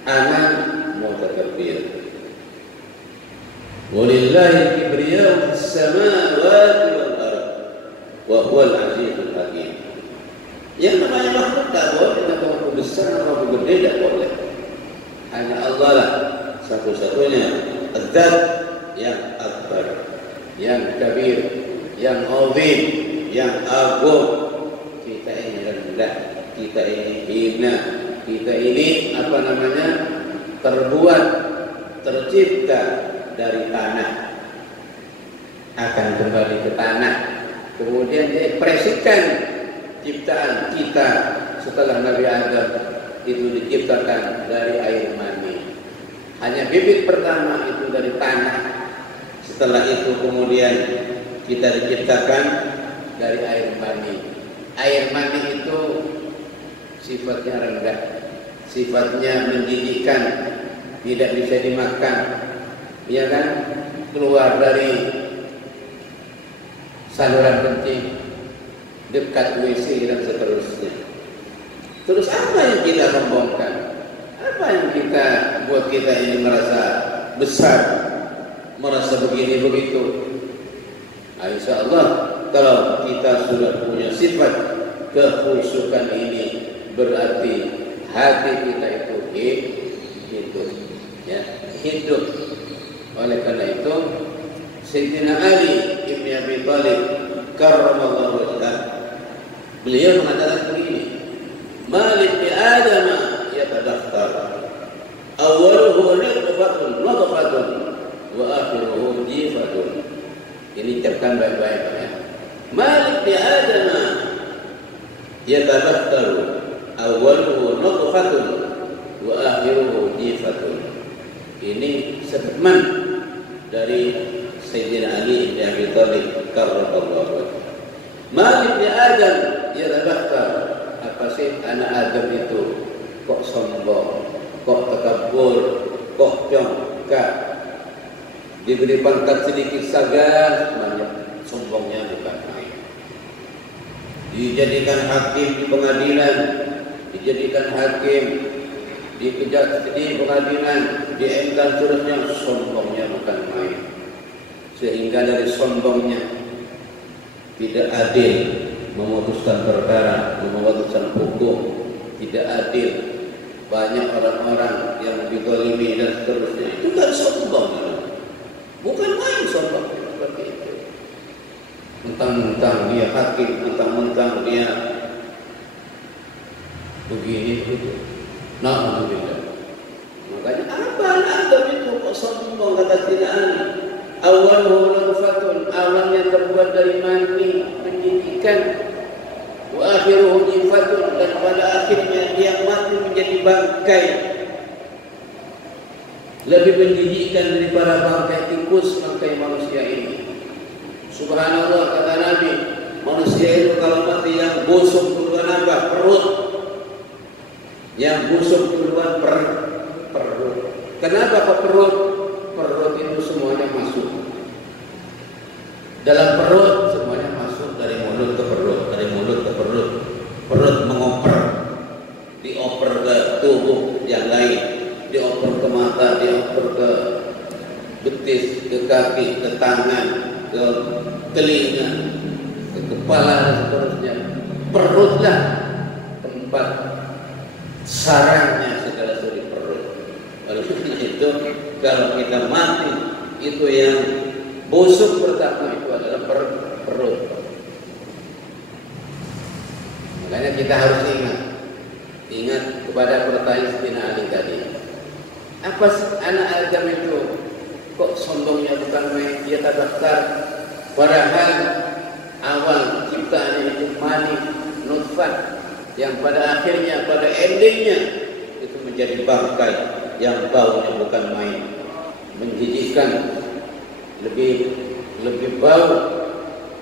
Anal mutakabbir. Walillahi al-kibriya'u fis samawati wal ardh wa huwal 'azizul hakim. Yang namanya makhluk tak boleh, kita mau besar atau gede tak boleh. Hanya Allah lah satu-satunya Zat yang akbar, yang kabir, yang azim, yang agung. Kita ini rendah, kita ini hina, kita ini terbuat, tercipta dari tanah, akan kembali ke tanah, kemudian diekspresikan ciptaan kita setelah Nabi Adam itu diciptakan dari air mani. Hanya bibit pertama itu dari tanah. Setelah itu kemudian kita diciptakan dari air mani. Air mani itu sifatnya rendah, sifatnya menjijikkan, tidak bisa dimakan, ya kan? Keluar dari saluran kencing, dekat WC dan seterusnya. Terus apa yang kita sombongkan? Apa yang kita buat kita ini merasa besar, merasa begini begitu? Nah, insya Allah kalau kita sudah punya sifat kekhusyukan ini, berarti hati kita itu hidup, ya, hidup. Oleh karena itu Sayyidina Ali ibn Abi Thalib karramallahu wajhah, beliau mengatakan begini, Malik bi Adam yatadakhtar, awwaluhu nutfatun wa akhiruhu jifatun. Ini ucapkan baik-baik ya. Malik bi Adam yatadakhtar, awwaluhu nutfatun wa akhiruhu jifatun. Ini statement dari Sayyidina Ali bin Abi Thalib karramallahu wajhah. Malik bi Adam yatadakhtar, apa sih anak Adam itu kok sombong, kok takabur, kok congkak, diberi pangkat sedikit saja banyak sombongnya bukan main. dijadikan hakim di pengadilan, dijadikan hakim di pengadilan, di MK seterusnya, sombongnya bukan main. Sehingga dari sombongnya tidak adil memutuskan perkara, memutuskan hukum, tidak adil. Banyak orang-orang yang dizalimi dan seterusnya. Itu kan sombong, bukan main sombong seperti itu. Mentang-mentang dia hakim, mentang-mentang dia begini begitu. Alhamdulillah. Makanya apa Adam itu kok sombong kata tidak aneh. Awalnya nutfatun, awalnya terbuat dari mani menjijikan. Wa akhiruhu jifatun, dan pada akhirnya dia mati menjadi bangkai. Lebih menjijikkan daripada bangkai tikus, bangkai manusia ini. Subhanallah, kata Nabi, manusia itu kalau mati yang busuk duluan apa? Perut. Yang busuk duluan perut. Kenapa kok perut? Perut itu semuanya masuk. Dalam perut semuanya masuk, dari mulut ke perut, dari mulut ke perut. Perut mengoper, dioper ke tubuh yang lain, dioper ke mata, dioper ke betis, ke kaki, ke tangan, ke telinga, ke kepala dan seterusnya. Perutlah tempat sarangnya segala sesuatu di perut. Oleh karena itu, kalau kita mati, itu yang busuk pertama itu adalah perut. Makanya kita harus ingat kepada pertanyaan Sayyidina Ali tadi. Apa sih anak Adam itu kok sombongnya bukan main? Dia terdaftar, padahal awal ciptaannya itu mani, nutfah, yang pada akhirnya, pada endingnya itu menjadi bangkai yang baunya bukan main, menjijikkan, lebih bau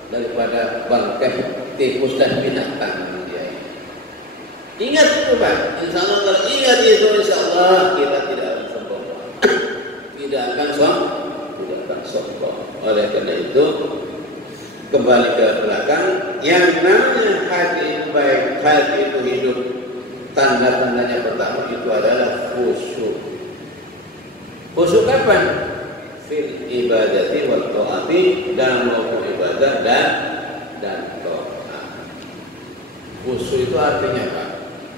daripada bangkai tikus dan binatang. Ingat itu Pak, insya Allah kalau ingat itu, insya Allah kita tidak akan sombong, tidak akan sombong. Oleh karena itu, kembali ke belakang, yang namanya hati itu baik, hati itu hidup, tanda-tandanya pertama itu adalah khusyuk. Khusyuk kapan? Fil ibadati wal ta'ati, dalam waktu ibadah dan ta'at. Khusyuk itu artinya apa?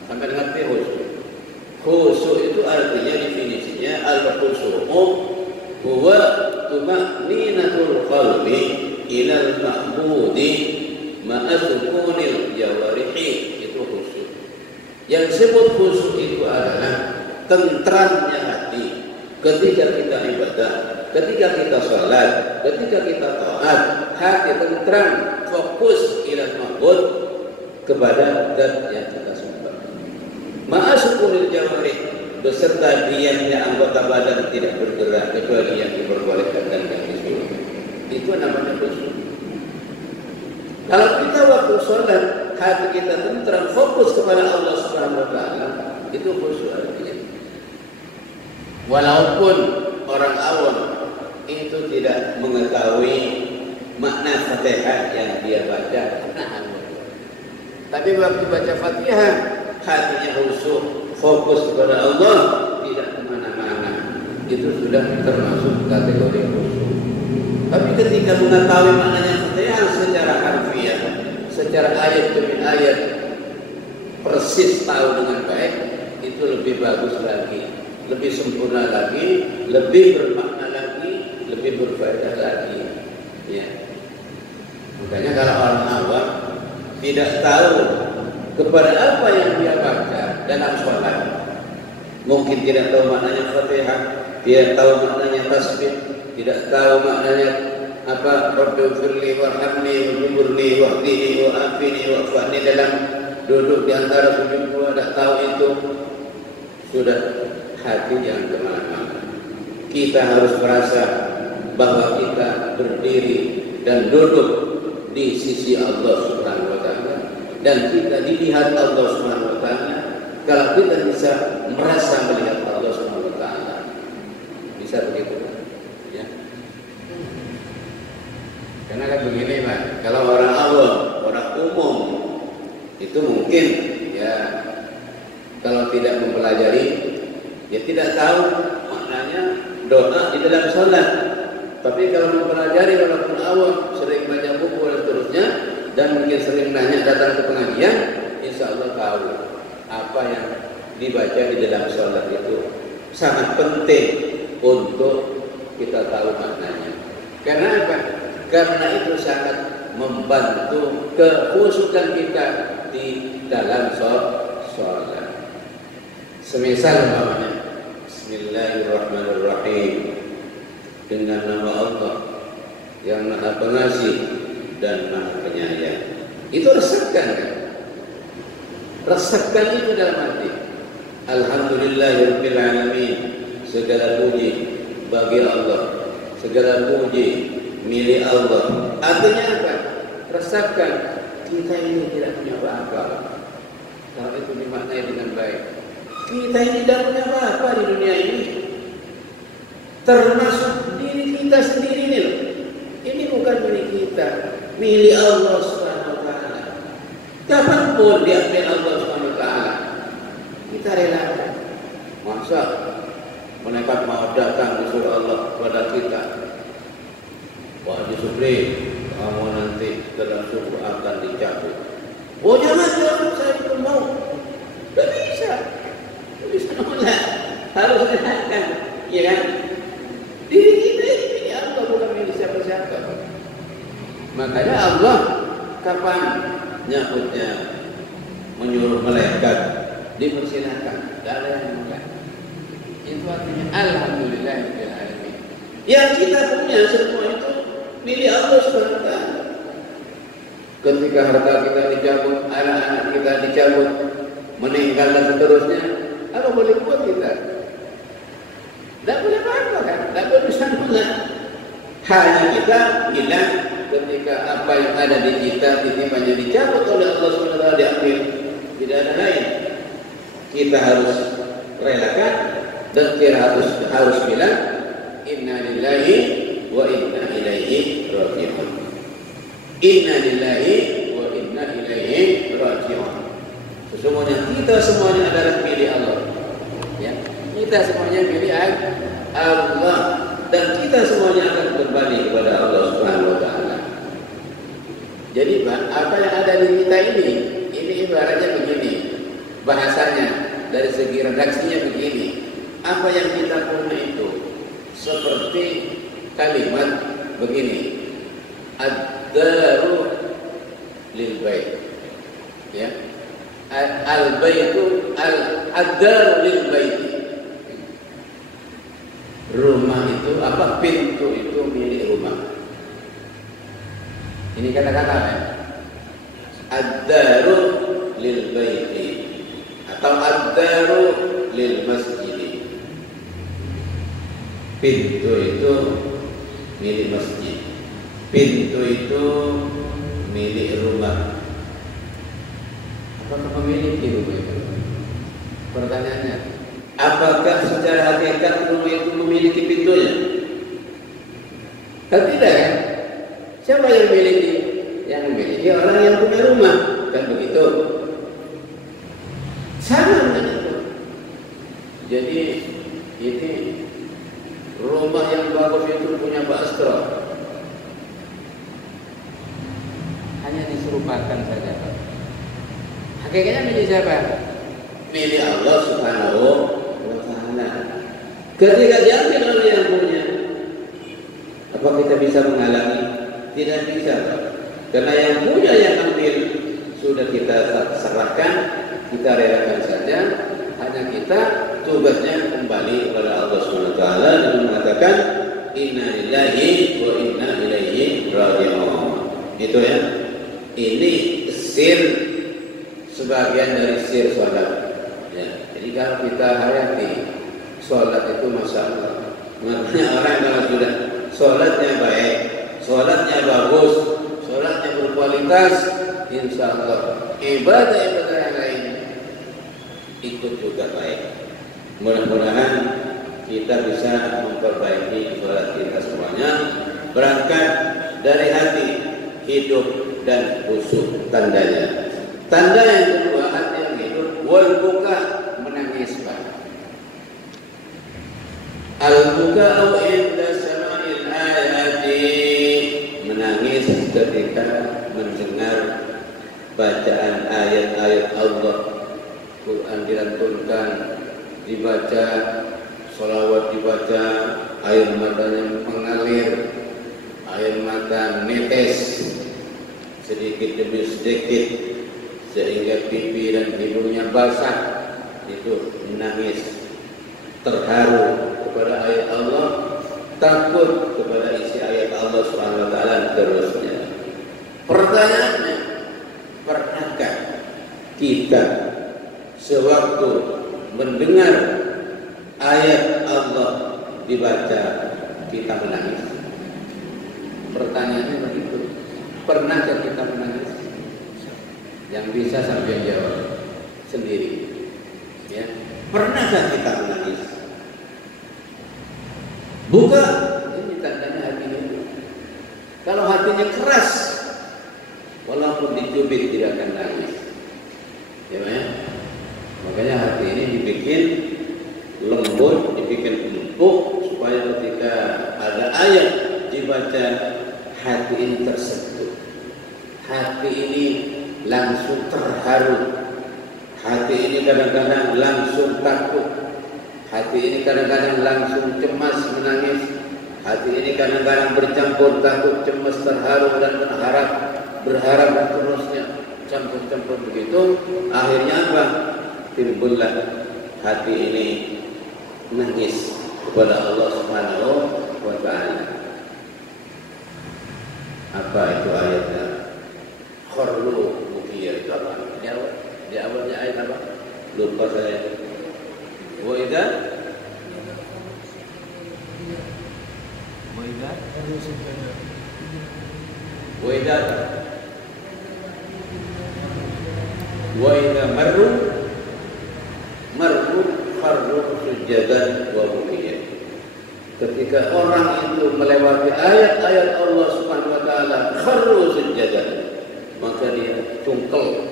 Sampai ngerti khusyuk. Khusyuk itu artinya definisinya al-khusyu'u huwa tuma'ninatul qalbi ilal ma'budi ma'asukunil jawarihi. Itu khusyuk. Yang disebut khusyuk itu adalah tentramnya hati ketika kita ibadah, ketika kita sholat, ketika kita taat, hati tentram, fokus ilal ma'bud, kepada zat yang kita sembah. Ma'asukunil jawarih, beserta diamnya anggota badan tidak bergerak kecuali yang diperbolehkan dan yang disuruh. Itu namanya khusyuk. Kalau kita waktu sholat, hati kita tentram, fokus kepada Allah Subhanahu wa Ta'ala, itu khusyuk artinya. Walaupun orang awam itu tidak mengetahui makna Fatihah yang dia baca, tapi waktu baca Fatihah, hatinya khusyuk, fokus kepada Allah, tidak kemana-mana. Itu sudah termasuk kategori khusyuk. Tapi ketika mengetahui maknanya Fatihah secara harfiah, secara ayat demi ayat, persis tahu dengan baik, itu lebih bagus lagi, lebih sempurna lagi, lebih bermakna lagi, lebih berfaedah lagi. Ya. Makanya kalau orang awam tidak tahu kepada apa yang dia baca dalam sholat, mungkin tidak tahu maknanya Fatihah, tidak tahu maknanya tasbih, tidak tahu maknanya apa Rabbighfirli warhamni wajburni wahdini wa'afini wa'afani, dalam duduk di antara sujud dua tidak tahu itu, sudah hati yang kemana-mana. Kita harus merasa bahwa kita berdiri dan duduk di sisi Allah Subhanahu wa Ta'ala, dan kita dilihat Allah Subhanahu wa Ta'ala. Kalau kita bisa merasa melihat Allah Subhanahu wa Ta'ala, bisa begitu ya. Karena kan begini Pak, kalau orang awam, orang umum Itu mungkin ya kalau tidak mempelajari ya tidak tahu maknanya doa di dalam salat. Tapi kalau mempelajari walaupun awam, sering baca buku dan seterusnya, dan mungkin sering nanya datang ke pengajian, insya Allah tahu apa yang dibaca di dalam salat itu sangat penting untuk kita tahu maknanya. Karena apa? Karena itu sangat membantu kekhusyukan kita di dalam salat. Semisal umpamanya Bismillahirrahmanirrahim, dengan nama Allah yang Maha Pengasih dan Maha Penyayang. Itu resepkan kan? Resepkan itu dalam hati. Alhamdulillahirabbil alamin. Segala puji bagi Allah. Segala puji milik Allah. Artinya apa? Resepkan kita ini tidak punya apa-apa. Kalau itu dimaknai dengan baik. Kita ini tidak punya apa-apa di dunia ini. Termasuk diri kita sendiri ini loh. Ini bukan milik kita, milik Allah Subhanahu wa taala. Kapanpun diambil Allah Subhanahu wa taala, kita relakan. Masa mereka mau datang disuruh Allah kepada kita, wah Supri, kamu nanti dalam subuh akan dicabut. Oh jangan, saya belum mau. Tidak bisa nolak. Harus relakan, ya kan? Diri kita ini Allah, bukan milik siapa-siapa. Makanya Allah kapan nyabutnya menyuruh malaikat dipersilakan, tidak ada yang menolak. Itu artinya alhamdulillahirabbil alamin. Yang kita punya semua itu milik Allah Subhanahu wa taala. Ketika harta kita dicabut, anak-anak kita dicabut, meninggal dan seterusnya, apa boleh buat kita? Tidak boleh apa-apa kan? Tidak boleh bisa nolak. Hanya kita bilang ketika apa yang ada di kita titipannya dicabut oleh Allah SWT diambil, tidak ada lain. Kita harus relakan dan kita harus bilang inna lillahi wa inna ilaihi raji'un. Inna lillahi wa inna ilaihi raji'un. Sesungguhnya kita semuanya adalah milik Allah. Ya. Kita semuanya milik Allah dan kita semuanya akan kembali kepada Allah Subhanahu wa taala. Jadi apa yang ada di kita ini ibaratnya begini. Bahasanya dari segi redaksinya begini. Apa yang kita punya itu seperti kalimat begini. Ad-daru lil bait. Ya. Al-baitu ad-daru lil bait. Rumah itu apa? Pintu itu milik rumah. Ini kata-kata ya. Ad-daru lil baiti atau ad-daru lil masjid. Pintu itu milik masjid. Pintu itu milik rumah. Apakah memiliki rumah itu? Pertanyaannya, apakah secara hakikat rumah itu memiliki pintunya? Kan tidak kan? Siapa yang memiliki? Yang memiliki orang yang punya rumah. Kan begitu? Sama dengan itu. Jadi ini rumah yang bagus itu punya Pak Astro. Hanya diserupakan saja. Hakikatnya milik siapa? Milik Allah Subhanahu wa taala. Ketika diambil oleh yang punya, apa kita bisa menghalangi? Tidak bisa. Karena yang punya yang ambil sudah kita serahkan, kita relakan saja. Hanya kita tugasnya kembali kepada Allah Subhanahu wa taala dan mengatakan inna lillahi wa inna ilaihi raji'un. Itu ya. Ini sir sebagian dari sir salat. Ya, jadi kalau kita hayati salat itu masalah. Makanya orang kalau sudah salatnya baik, salatnya bagus, salatnya berkualitas, insyaallah ibadah-ibadah yang lain ikut juga baik. Mudah-mudahan kita bisa memperbaiki salat kita semuanya berangkat dari hati, hidup dan khusyuk tandanya. Tanda yang kedua hati yang hidup, wal buka, menangis Pak. Al buka inda sama'il ayati, menangis ketika mendengar bacaan ayat-ayat Allah. Quran dilantunkan, dibaca, sholawat dibaca, air matanya mengalir, air mata netes sedikit demi sedikit sehingga pipi dan hidungnya basah. Itu menangis, terharu kepada ayat Allah, takut kepada isi ayat Allah Subhanahu wa taala terusnya. Pertanyaannya, pernahkah kita sewaktu mendengar ayat Allah dibaca kita menangis? Pertanyaannya begitu. Pernahkah kita menangis? Yang bisa sampai jawab sendiri. Ya, pernahkah kita menangis? Buka, ini tandanya hatinya. Kalau hatinya keras, walaupun dicubit tidak akan nangis. Ya, makanya hati ini dibikin lembut, dibikin empuk supaya ketika ada ayat dibaca, hati ini tersentuh, hati ini langsung terharu, hati ini kadang-kadang langsung takut, hati ini kadang-kadang langsung cemas menangis, hati ini kadang-kadang bercampur takut, cemas, terharu dan berharap dan terusnya campur-campur begitu. Akhirnya apa? Timbullah hati ini menangis kepada Allah Subhanahu wa taala. Apa itu ayatnya? Kharru mukiyar. Di awalnya ayat apa? Lupa saya. Wa idza marru kharru sujadan wa bukiya. Ketika orang itu melewati ayat-ayat Allah Subhanahu wa taala, kharru sujadan, maka dia tungkel,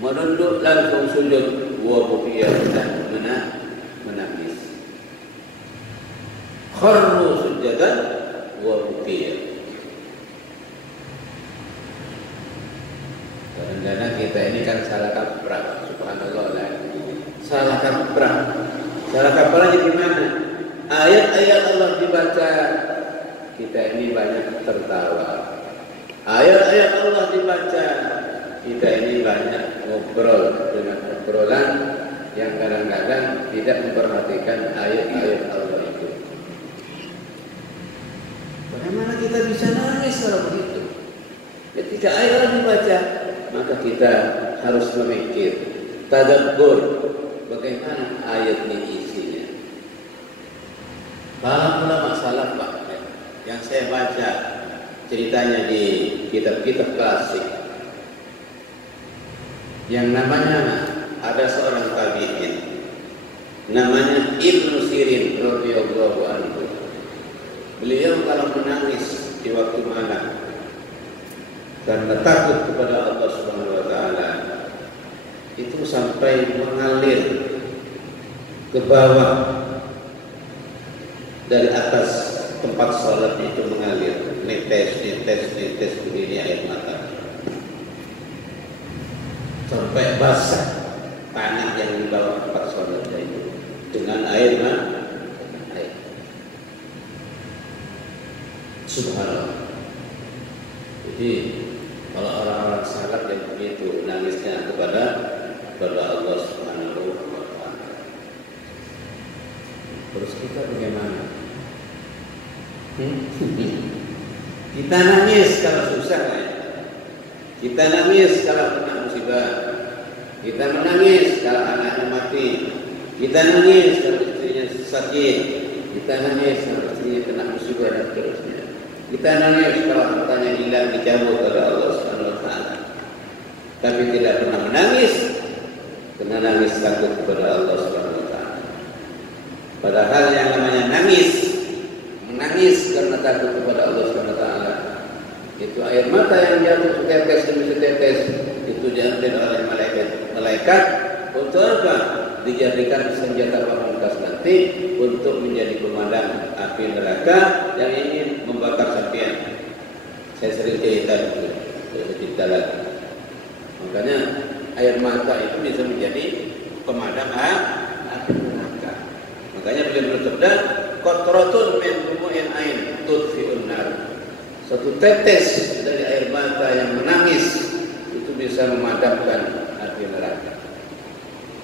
menunduk langsung sujud, wa bukiya, dan menangis. Kharru sujadan wa bukiya. Kadang-kadang kita ini kan salah kaprah, subhanallah lah. Salah kaprahnya gimana? Ayat-ayat Allah dibaca, kita ini banyak tertawa. Ayat-ayat Allah dibaca, kita ini banyak ngobrol dengan obrolan yang kadang-kadang tidak memperhatikan ayat-ayat Allah itu. Bagaimana kita bisa nangis kalau begitu? Ketika ayat dibaca, maka kita harus memikir, tadabbur, bagaimana ayat ini isinya. Para ulama salaf Pak, yang saya baca ceritanya di kitab-kitab klasik, yang namanya ada seorang tabi'in namanya Ibnu Sirin radhiyallahu anhu. Beliau kalau menangis di waktu malam karena takut kepada Allah Subhanahu wa taala, itu sampai mengalir ke bawah dari atas tempat salat, itu mengalir, netes begini air mata sampai basah tanah yang di bawah tempat salat itu dengan air mata. Subhanallah. Jadi kalau orang-orang salaf yang begitu nangisnya kepada Allah Subhanahu wa taala. Terus kita bagaimana? Kita nangis kalau susah, kita nangis kalau kena musibah, kita menangis kalau anaknya mati, kita nangis kalau istrinya sakit, kita nangis kalau istrinya kena musibah dan terusnya. Kita nangis kalau hartanya hilang dicabut oleh Allah Subhanahu wa taala. Tapi tidak pernah menangis karena nangis takut kepada Allah Subhanahu wa taala. Padahal yang namanya menangis karena takut kepada Allah Subhanahu wa taala, itu air mata yang jatuh setetes demi setetes, itu diambil oleh malaikat untuk apa? Dijadikan senjata pamungkas nanti untuk menjadi pemadam api neraka yang ingin membakar sampean. Saya sering cerita itu, cerita lagi. Makanya air mata itu bisa menjadi pemadam api neraka. Makanya beliau bersabda, qatratun min dumu'il ain tudfi'un nar. Satu tetes dari air mata yang menangis itu bisa memadamkan api neraka.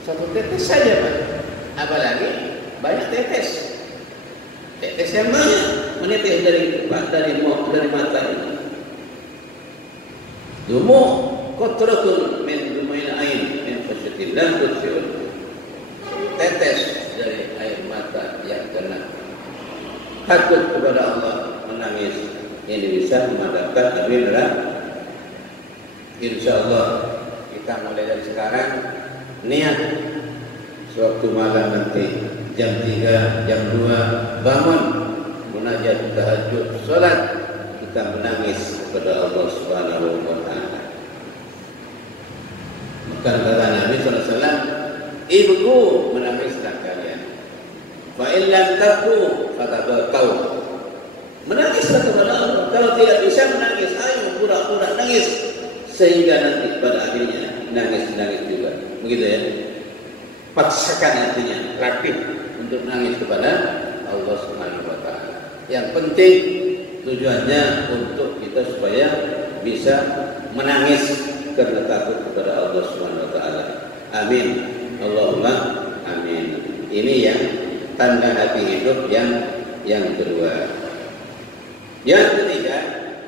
Satu tetes saja, Pak. Apalagi banyak tetes. Tetes yang banyak menetes dari mata ini. Dumu qatratun min dumu'il ain min khasyatillah tudfi'un. Tetes dari air mata yang kena takut kepada Allah, menangis, ini bisa memadamkan api neraka. Insyaallah kita mulai dari sekarang niat sewaktu malam nanti jam 3, jam 2 bangun munajat tahajud salat kita menangis kepada Allah Subhanahu wa taala. Maka kata Nabi sallallahu alaihi wasallam, "Ibku menangislah kalian. Fa in lam taku fatabaqau." Menangislah kepada Allah. Kalau tidak bisa menangis, ayo pura-pura nangis sehingga nanti pada akhirnya nangis juga. Begitu ya. Paksakan hatinya, rapi untuk nangis kepada Allah Subhanahu wa taala. Yang penting tujuannya untuk kita supaya bisa menangis karena takut kepada Allah Subhanahu wa taala. Amin. Allahumma amin. Ini yang tanda hati hidup yang kedua. Yang ketiga,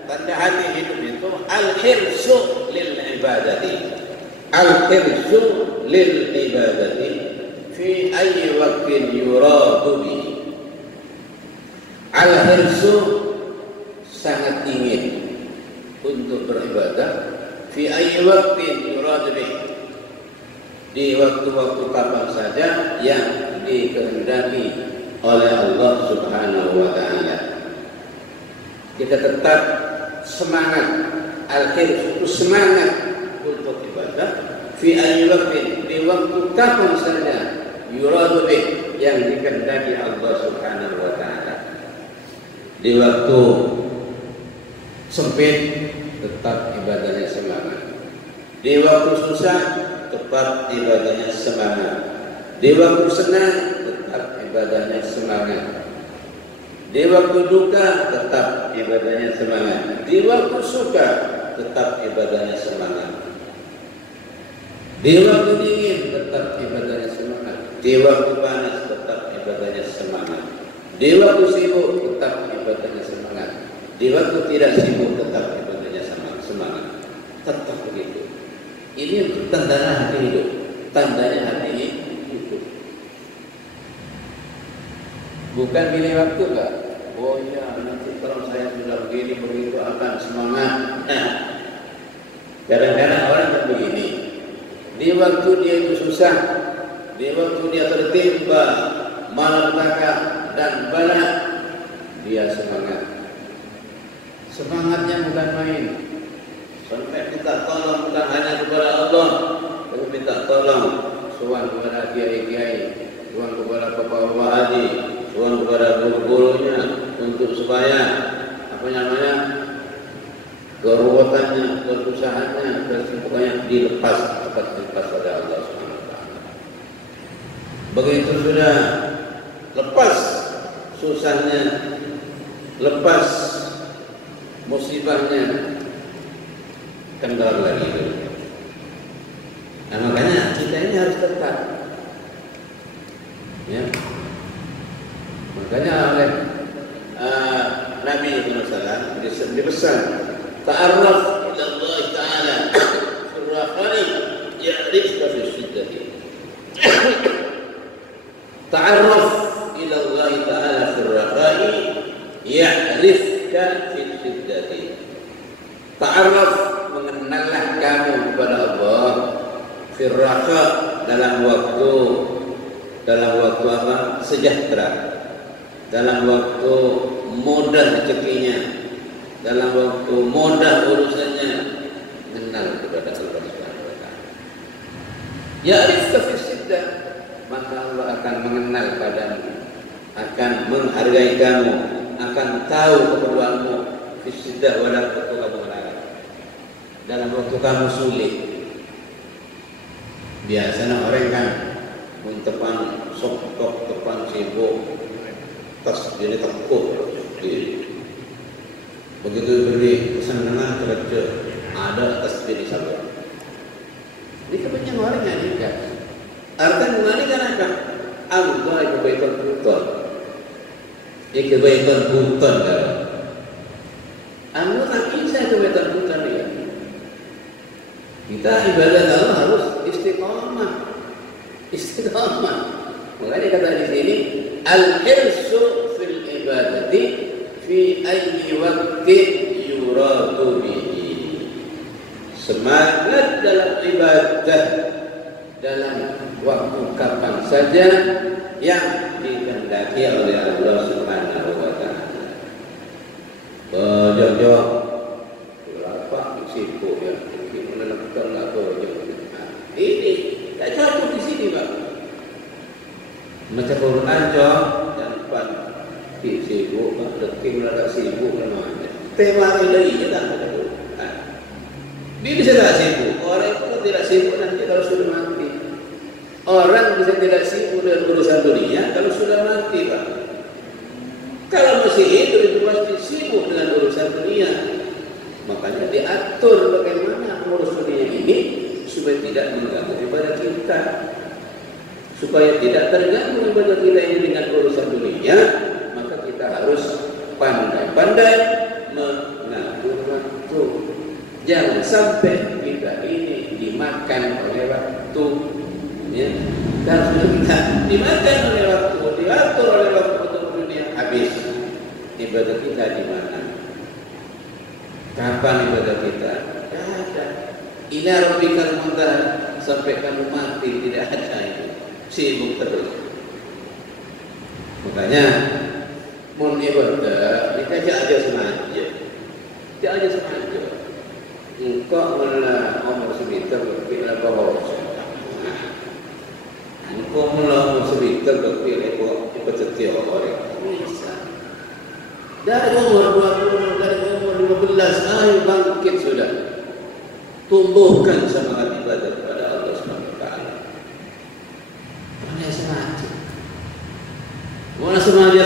tanda hati hidup itu al-hirsu lil ibadati. Al-hirsu lil ibadati fi ayyi waqtin yuradu bihi. Al-hirsu sangat ingin untuk beribadah fi ayyi waqtin yuradu bihi. Di waktu-waktu kapan saja yang dikehendaki oleh Allah Subhanahu wa taala. Kita tetap semangat, al-hirs itu semangat untuk ibadah fi ayyi waqtin, di waktu kapan saja yuradu bih, yang dikehendaki Allah Subhanahu wa taala. Di waktu sempit tetap ibadahnya semangat. Di waktu susah tetap ibadahnya semangat. Di waktu senang tetap ibadahnya semangat. Di waktu duka tetap ibadahnya semangat. Di waktu suka tetap ibadahnya semangat. Di waktu dingin tetap ibadahnya semangat. Di waktu panas tetap ibadahnya semangat. Di waktu sibuk tetap ibadahnya semangat. Di waktu tidak sibuk tetap ibadahnya semangat. Tetap begitu. Ini tandanya hati hidup. Tandanya hati hidup. Bukan pilih waktu, Pak. Oh iya, nanti kalau saya sudah begini begitu akan semangat. Nah, kadang-kadang orang kan begini. Di waktu dia itu susah, di waktu dia tertimpa malapetaka dan bala, dia semangat. Semangatnya bukan main. Sampai minta tolong bukan hanya kepada Allah, tapi minta tolong sowan kepada kiai-kiai, sowan kepada Bapak Haji, sowan kepada guru-gurunya untuk supaya keruwetannya, kesusahannya, pokoknya dilepas pada Allah Subhanahu wa taala. Begitu sudah lepas susahnya, lepas musibahnya, kendor lagi itu. Nah, makanya kita ini harus tetap, ya. Makanya oleh Nabi SAW dipesan, ta'arraf ila Allah Ta'ala fi rakhai ya'rifka fi syiddati. Ta'arraf ila Allah Ta'ala fi rakhai ya'rifka fi syiddati. Ta'arraf, mengenallah kamu kepada Allah fi rakha, dalam waktu apa? Sejahtera, dalam waktu mudah rezekinya, dalam waktu mudah urusannya, kenal kepada Allah Subhanahu wa taala. Ya'rifka fi syiddah, maka Allah akan mengenal padamu, akan menghargai kamu, akan tahu keperluanmu fi syiddah, dalam waktu kamu melarat, dalam waktu kamu sulit. Biasanya orang kan mentepan sokok, tepan sibuk, tas jadi takut. Begitu beri kesenangan kerja, ada tasbih di sabar. Ini kebanyakan orang yang nikah. Artinya mengalihkan apa? Allah kebaikan buton. Ini kebaikan buton kalau. Allah tak bisa kebaikan buton ya. Kita ibadah Allah harus istiqamah. Istiqamah. Makanya kata di sini al-hirsu fil ibadati fi ayyi waqtin yuradu bihi. Semangat dalam ibadah dalam waktu kapan saja yang dikehendaki oleh Allah Subhanahu wa taala. Jauh-jauh berapa sibuk ya, menentukan atau ini tak cocok di sini, Pak. Baca Quran jauh dan pan sibuk, detik mereka sibuk namanya. Tema ini tak ada. Dia bisa tidak sibuk. Orang itu tidak sibuk nanti kalau sudah mati. Orang bisa tidak sibuk dengan urusan dunia kalau sudah mati, Pak. Kalau masih hidup itu pasti sibuk dengan urusan dunia. Makanya diatur bagaimana mengurus dunia ini supaya tidak mengganggu ibadah kita, supaya tidak terganggu ibadah kita ini dengan urusan dunia. Maka kita harus pandai-pandai mengatur waktu. Jangan sampai kita ini dimakan oleh waktu, ya. Dan sudah kita dimakan oleh waktu, diatur oleh waktu untuk dunia, habis ibadah kita di mana? Kapan ibadah kita? Tidak ada. Ila rabbikal muntaha, sampai kamu mati tidak ada itu. Sibuk terus. Makanya mun ibadah kita aja sengaja. Tidak aja sengaja. Engkau mula umur sebitar berpikir bahwa engkau mula umur sebitar berpikir bahwa ikut setiap orang bisa. Dari umur 20, dari umur 15, ayo bangkit sudah. Tumbuhkan semangat ibadah kepada Allah SWT. Mana sengaja? Mana sengaja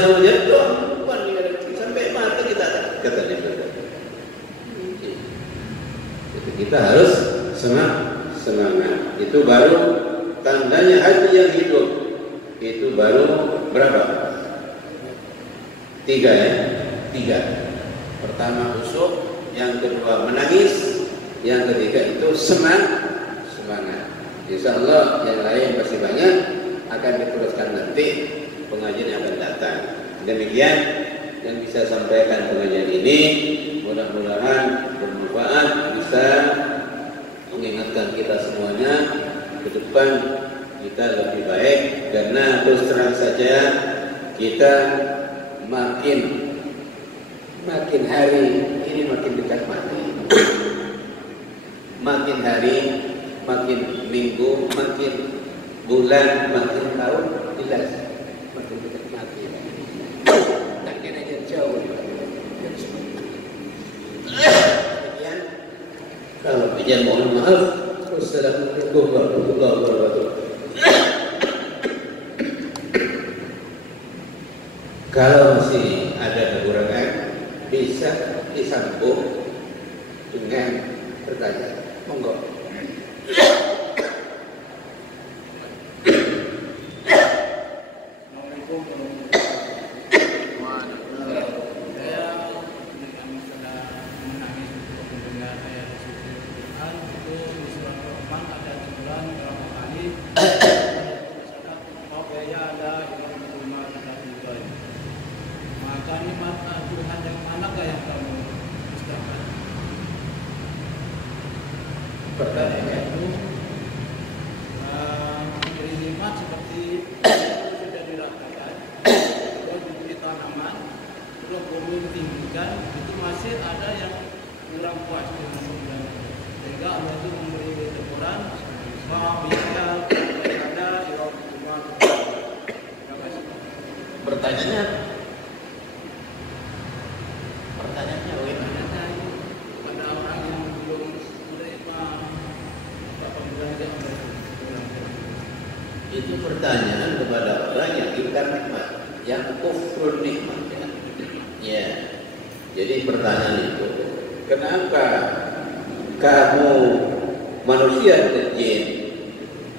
sampai mati kita katanya. Kita harus semangat. Itu baru tandanya hati yang hidup. Itu baru berapa? 3 ya? 3. Pertama khusyuk, yang kedua menangis, yang ketiga itu semangat. Insya Allah yang lain pasti banyak akan diteruskan nanti pengajian yang akan datang. Demikian yang bisa sampaikan pengajian ini, mudah-mudahan bermanfaat, bisa mengingatkan kita semuanya ke depan kita lebih baik, karena terus terang saja kita makin hari ini makin dekat mati. Makin hari, makin minggu, makin bulan, makin tahun, jelas makin dekat mati. Makin aja jauh. Kalau bijan mohon maaf. Wassalamualaikum warahmatullahi wabarakatuh. Kalau masih ada kekurangan, bisa disambung dengan pertanyaan. Monggo. Itu pertanyaan kepada orang yang ingkar nikmat, yang kufur nikmat. Ya. Jadi pertanyaan itu, kenapa kamu manusia dan jin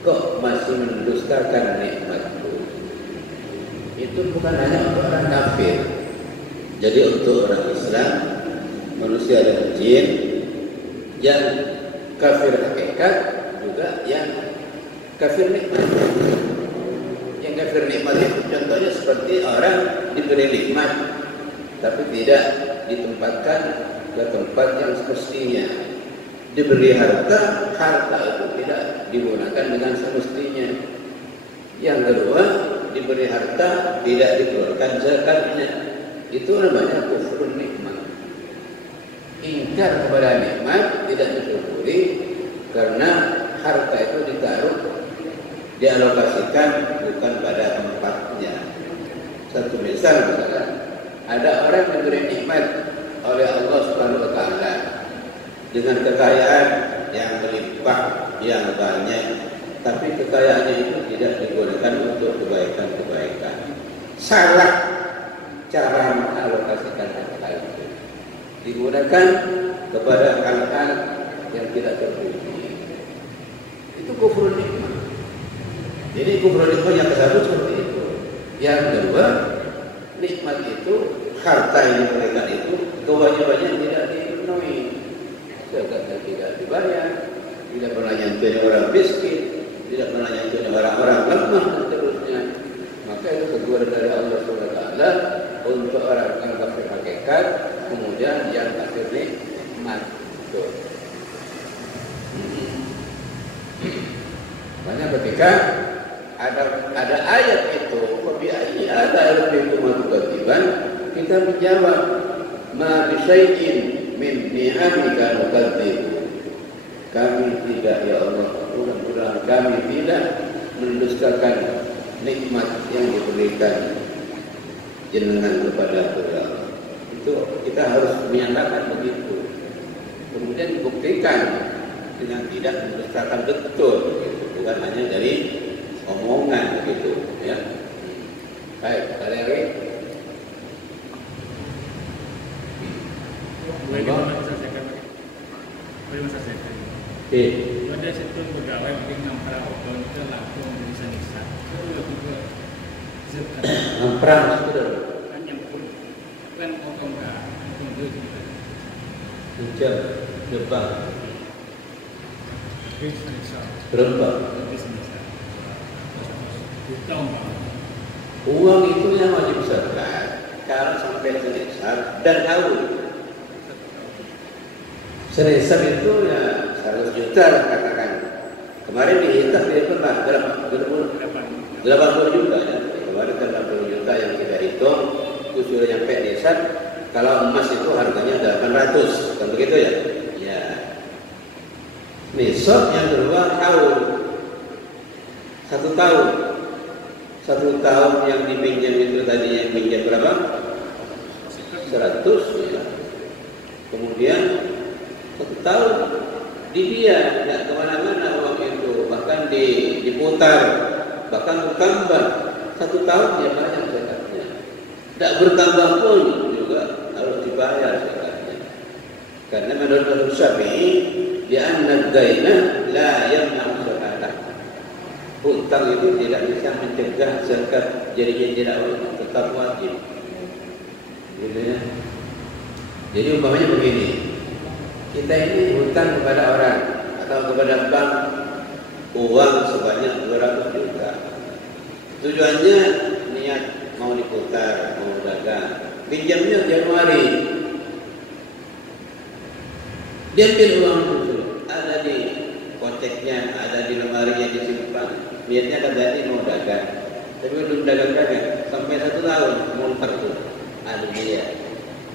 kok masih mendustakan nikmatku? Itu bukan hanya untuk orang kafir. Jadi untuk orang Islam, manusia dan jin, yang kafir hakikat juga yang kafir nikmat. Yang kafir nikmat itu contohnya seperti orang diberi nikmat tapi tidak ditempatkan ke tempat yang semestinya. Diberi harta, harta itu tidak digunakan dengan semestinya. Yang kedua, diberi harta tidak dikeluarkan zakatnya. Itu namanya kufur nikmat. Ingkar kepada nikmat, tidak disyukuri karena harta itu ditaruh, dialokasikan bukan pada tempatnya. Satu misal, misalkan ada orang yang diberi nikmat oleh Allah Subhanahu wa taala dengan kekayaan yang melimpah, yang banyak, tapi kekayaannya itu tidak digunakan untuk kebaikan-kebaikan. Salah cara mengalokasikan harta itu. Digunakan kepada hal-hal yang tidak terpuji. Itu kufur nikmat. Jadi kufur nikmat yang ke-1 seperti itu. Yang kedua, nikmat itu, harta yang diberikan itu kewajibannya tidak dipenuhi. Zakatnya tidak dibayar, tidak pernah nyentuh orang miskin, tidak pernah nyentuh orang-orang lemah dan seterusnya. Maka itu teguran dari Allah SWT untuk orang yang kafir hakikat, kemudian yang kafir nikmat. Makanya ketika ada ayat itu, ada ayat itu matukan, kita menjawab ma bisyai'in min ni'amika nukadzib. Kami tidak, ya Allah, mudah-mudahan kami tidak mendustakan nikmat yang diberikan jenengan kepada Allah. Itu kita harus menyatakan begitu. Kemudian dibuktikan dengan tidak mendustakan betul, gitu. Bukan hanya dari omongan begitu, ya. Baik, ada lagi? Bagaimana selesaikan? Ada satu pegawai mungkin ngamprang atau itu langsung bisa nisah. Ngamprang sudah. Kan nyampur, kan potong enggak, potong itu. Hijab, depan. Bisa. Berapa? Bisa. Hitung. Uang itu yang wajib zakat kalau sampai senisab dan haul. Senisab itu ya 100 juta lah katakan. Kemarin dihitung berapa? 80 juta ya. Kemarin 80 juta yang kita hitung itu sudah nyampe nisab. Kalau emas itu harganya 800, kan begitu ya? Ya. Nisab yang kedua haul. 1 tahun. 1 tahun yang dipinjam itu tadi yang pinjam berapa? 100 ya. Kemudian 1 tahun di dia tidak kemana-mana uang itu, bahkan diputar, bahkan bertambah. 1 tahun dia banyak zakatnya. Tidak bertambah pun juga harus dibayar zakatnya. Karena menurut Imam Syafi'i, dia an-daina la yamna'u zakatah. Hutang itu tidak bisa mencegah zakat, jadinya tidak tetap wajib. Gitu ya. Jadi umpamanya begini, kita ini hutang kepada orang atau kepada bank uang sebanyak 200 juta. Tujuannya niat mau diputar, mau dagang. Pinjamnya Januari. Dia ambil uang itu, ada di koteknya, ada di lemari yang disimpan. Niatnya kan tadi mau dagang, tapi belum dagang-dagang sampai 1 tahun mau tuh, ada dia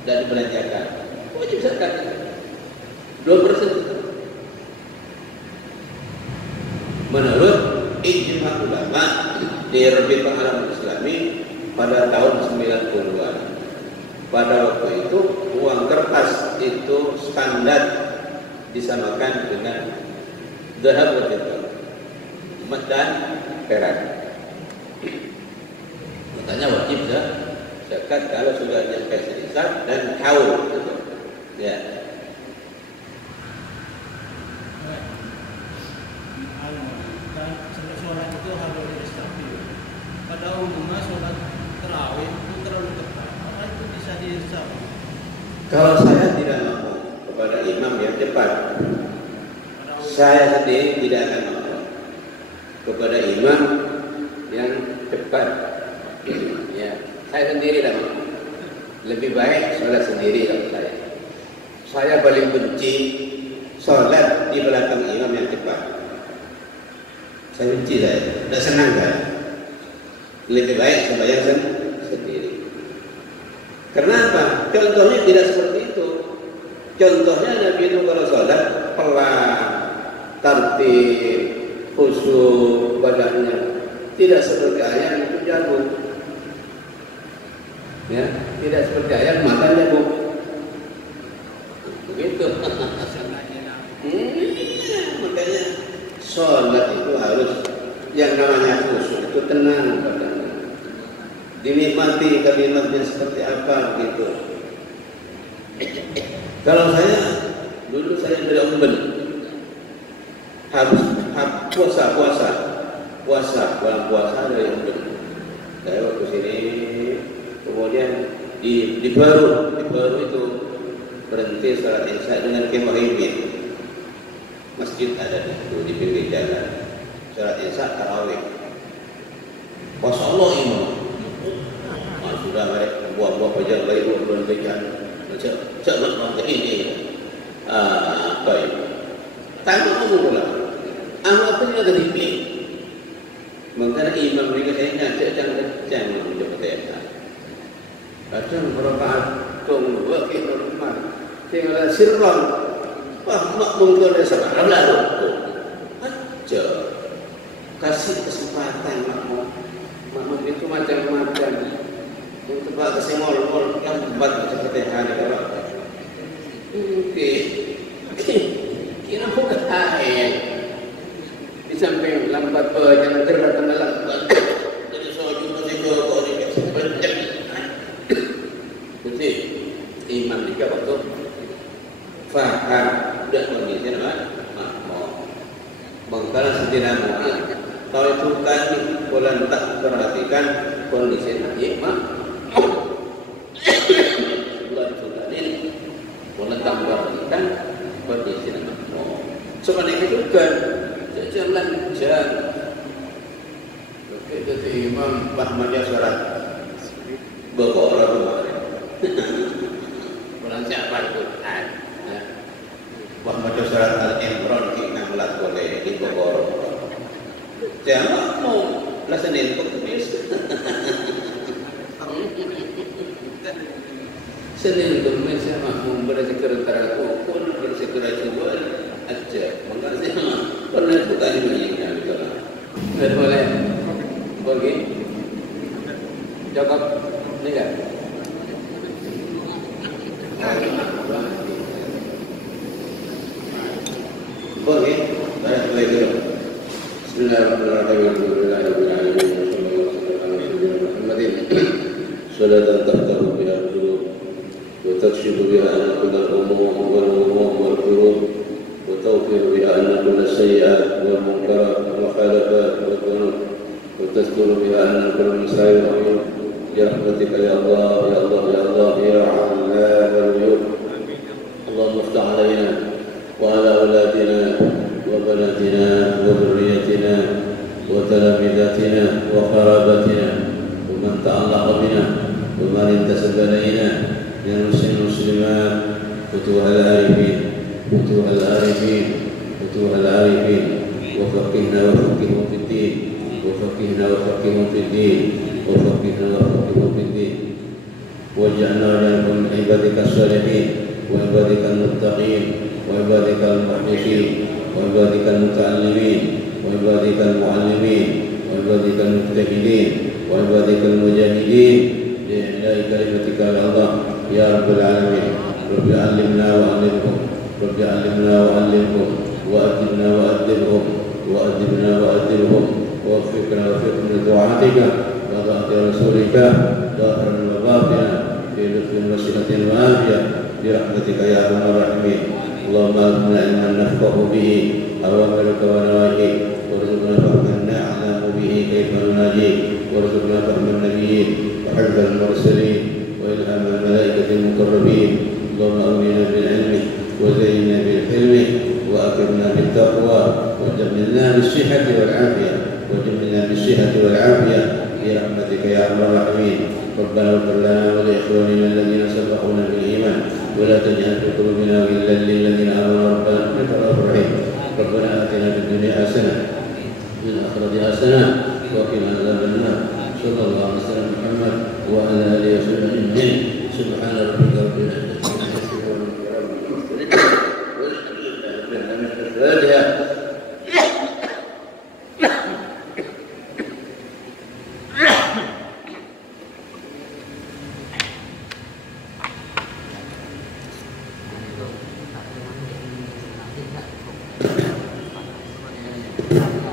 dan dibelanjakan. Wajib zakat 2%. Menurut ijma ulama di Rebit Pengalaman Islami pada tahun 90-an. Pada waktu itu uang kertas itu standar disamakan dengan zahab dan fiddah. emas dan perak. Makanya wajib zakat kalau sudah sampai senisab dan haul. Ya. Sholat itu harus diistabil. Pada umumnya sholat tarawih itu terlalu cepat. Apa itu bisa diistabil? Kalau saya tidak mampu kepada imam yang cepat, saya sendiri tidak akan mampu kepada imam yang cepat. Ya, saya sendiri tidak mampu. Lebih baik sholat sendiri kalau saya. Saya paling benci sholat di belakang imam yang cepat. Saya benci, saya tidak senang saya. Lebih baik sembahyang sendiri. Kenapa? Contohnya tidak seperti itu. Contohnya Nabi itu kalau sholat pelan, tertib, khusyuk badannya. Tidak seperti ayam itu jago. Ya, tidak seperti ayam matanya jago. Begitu. Makanya sholat itu harus yang namanya khusyuk itu tenang badannya. Dinikmati kalimatnya seperti apa gitu. Kalau saya dulu saya tidak umben, harus puasa bulan puasa dari umben. Saya waktu sini kemudian di baru itu berhenti salat isya dengan kemahimit. Masjid ada di pinggir jalan. Salat isya tarawih. Masya Allah imam. Sudah mereka buah-buah pajak baik bulan bacaan macam ini baik tanya kamu pula apa yang ada di sini makanya imam mereka saya ngajak jangan menjadi tanya kadang berapa tunggu wakil rumah tinggal sirron wah makmum itu ada sekarang lalu aja kasih kesempatan makmum itu macam-macam yang tempat kesemol yang tempat seperti hari kalau kira bukan air di samping lambat jangan gerak kena lambat jadi soju masih kok sebentar jadi imam juga waktu faham sudah kondisi makmum bangkala setidaknya kalau itu kan bulan tak perhatikan kondisi imam menetapkan kondisi makmum. Sebenarnya juga jalan. Oke, jadi Imam Muhammadiyah sholat berkorban kemarin. Bulan siapa itu? Muhammadiyah sholat Al-Imran kita melat boleh di berkorban. Siapa mau lah Senin Kamis? Senin Kamis saya makmum bersekretariat pun bersekretariat juga aja. Makanya saya pernah buka di mana nggak boleh pergi jawab ini kan pergi boleh dulu. Bismillahirrahmanirrahim. Salatan tahtahu biha al-qulub wa takshifu biha an kull al-umum wal furud wa tawfiru biha an kull as-sayyi'at wal munkarat wal mukhalafat wal dhunub wa tasturu biha an kull al-masail wal uyub ya rahmatika ya Allah ya Allah ya Allah ya Allah al-uyub Allahumma iftah alaina wa ala auladina wa banatina wa dhurriyyatina wa talamidatina wa qarabatina wa man ta'allaqa bina ومن انتسب إلينا من المسلمات فتوح العارفين وفقهنا وفقههم في الدين واجعلنا ولكم من عبادك الصالحين وعبادك المتقين وعبادك المخلصين وعبادك المتعلمين وعبادك المعلمين وعبادك المجتهدين وعبادك المجاهدين لإعلاء كلمتك يا الله يا رب العالمين. رب علمنا وعلمهم وأدبنا وأدبهم به أوامرك ونواهيك وارزقنا فهم نعلم به كيف نناجيك وارزقنا فهم النبيين وحفظ المرسلين وإلهام الملائكة المقربين اللهم أغننا بالعلم وزينا بالحلم وأكرمنا بالتقوى وجملنا بالصحة والعافية برحمتك يا أرحم الراحمين. ربنا اغفر لنا ولإخواننا الذين سبقونا بالإيمان ولا تجعل في قلوبنا غلا للذين آمنوا ربنا إنك رؤوف رحيم. ربنا آتنا في الدنيا حسنة وفي الآخرة حسنة وقنا عذاب النار. صلى الله عليه وسلم محمد وعلى آله وصحبه أجمعين. سبحان ربك رب العزة عما يصفون والحمد لله رب العالمين. الفاتحة. Thank you.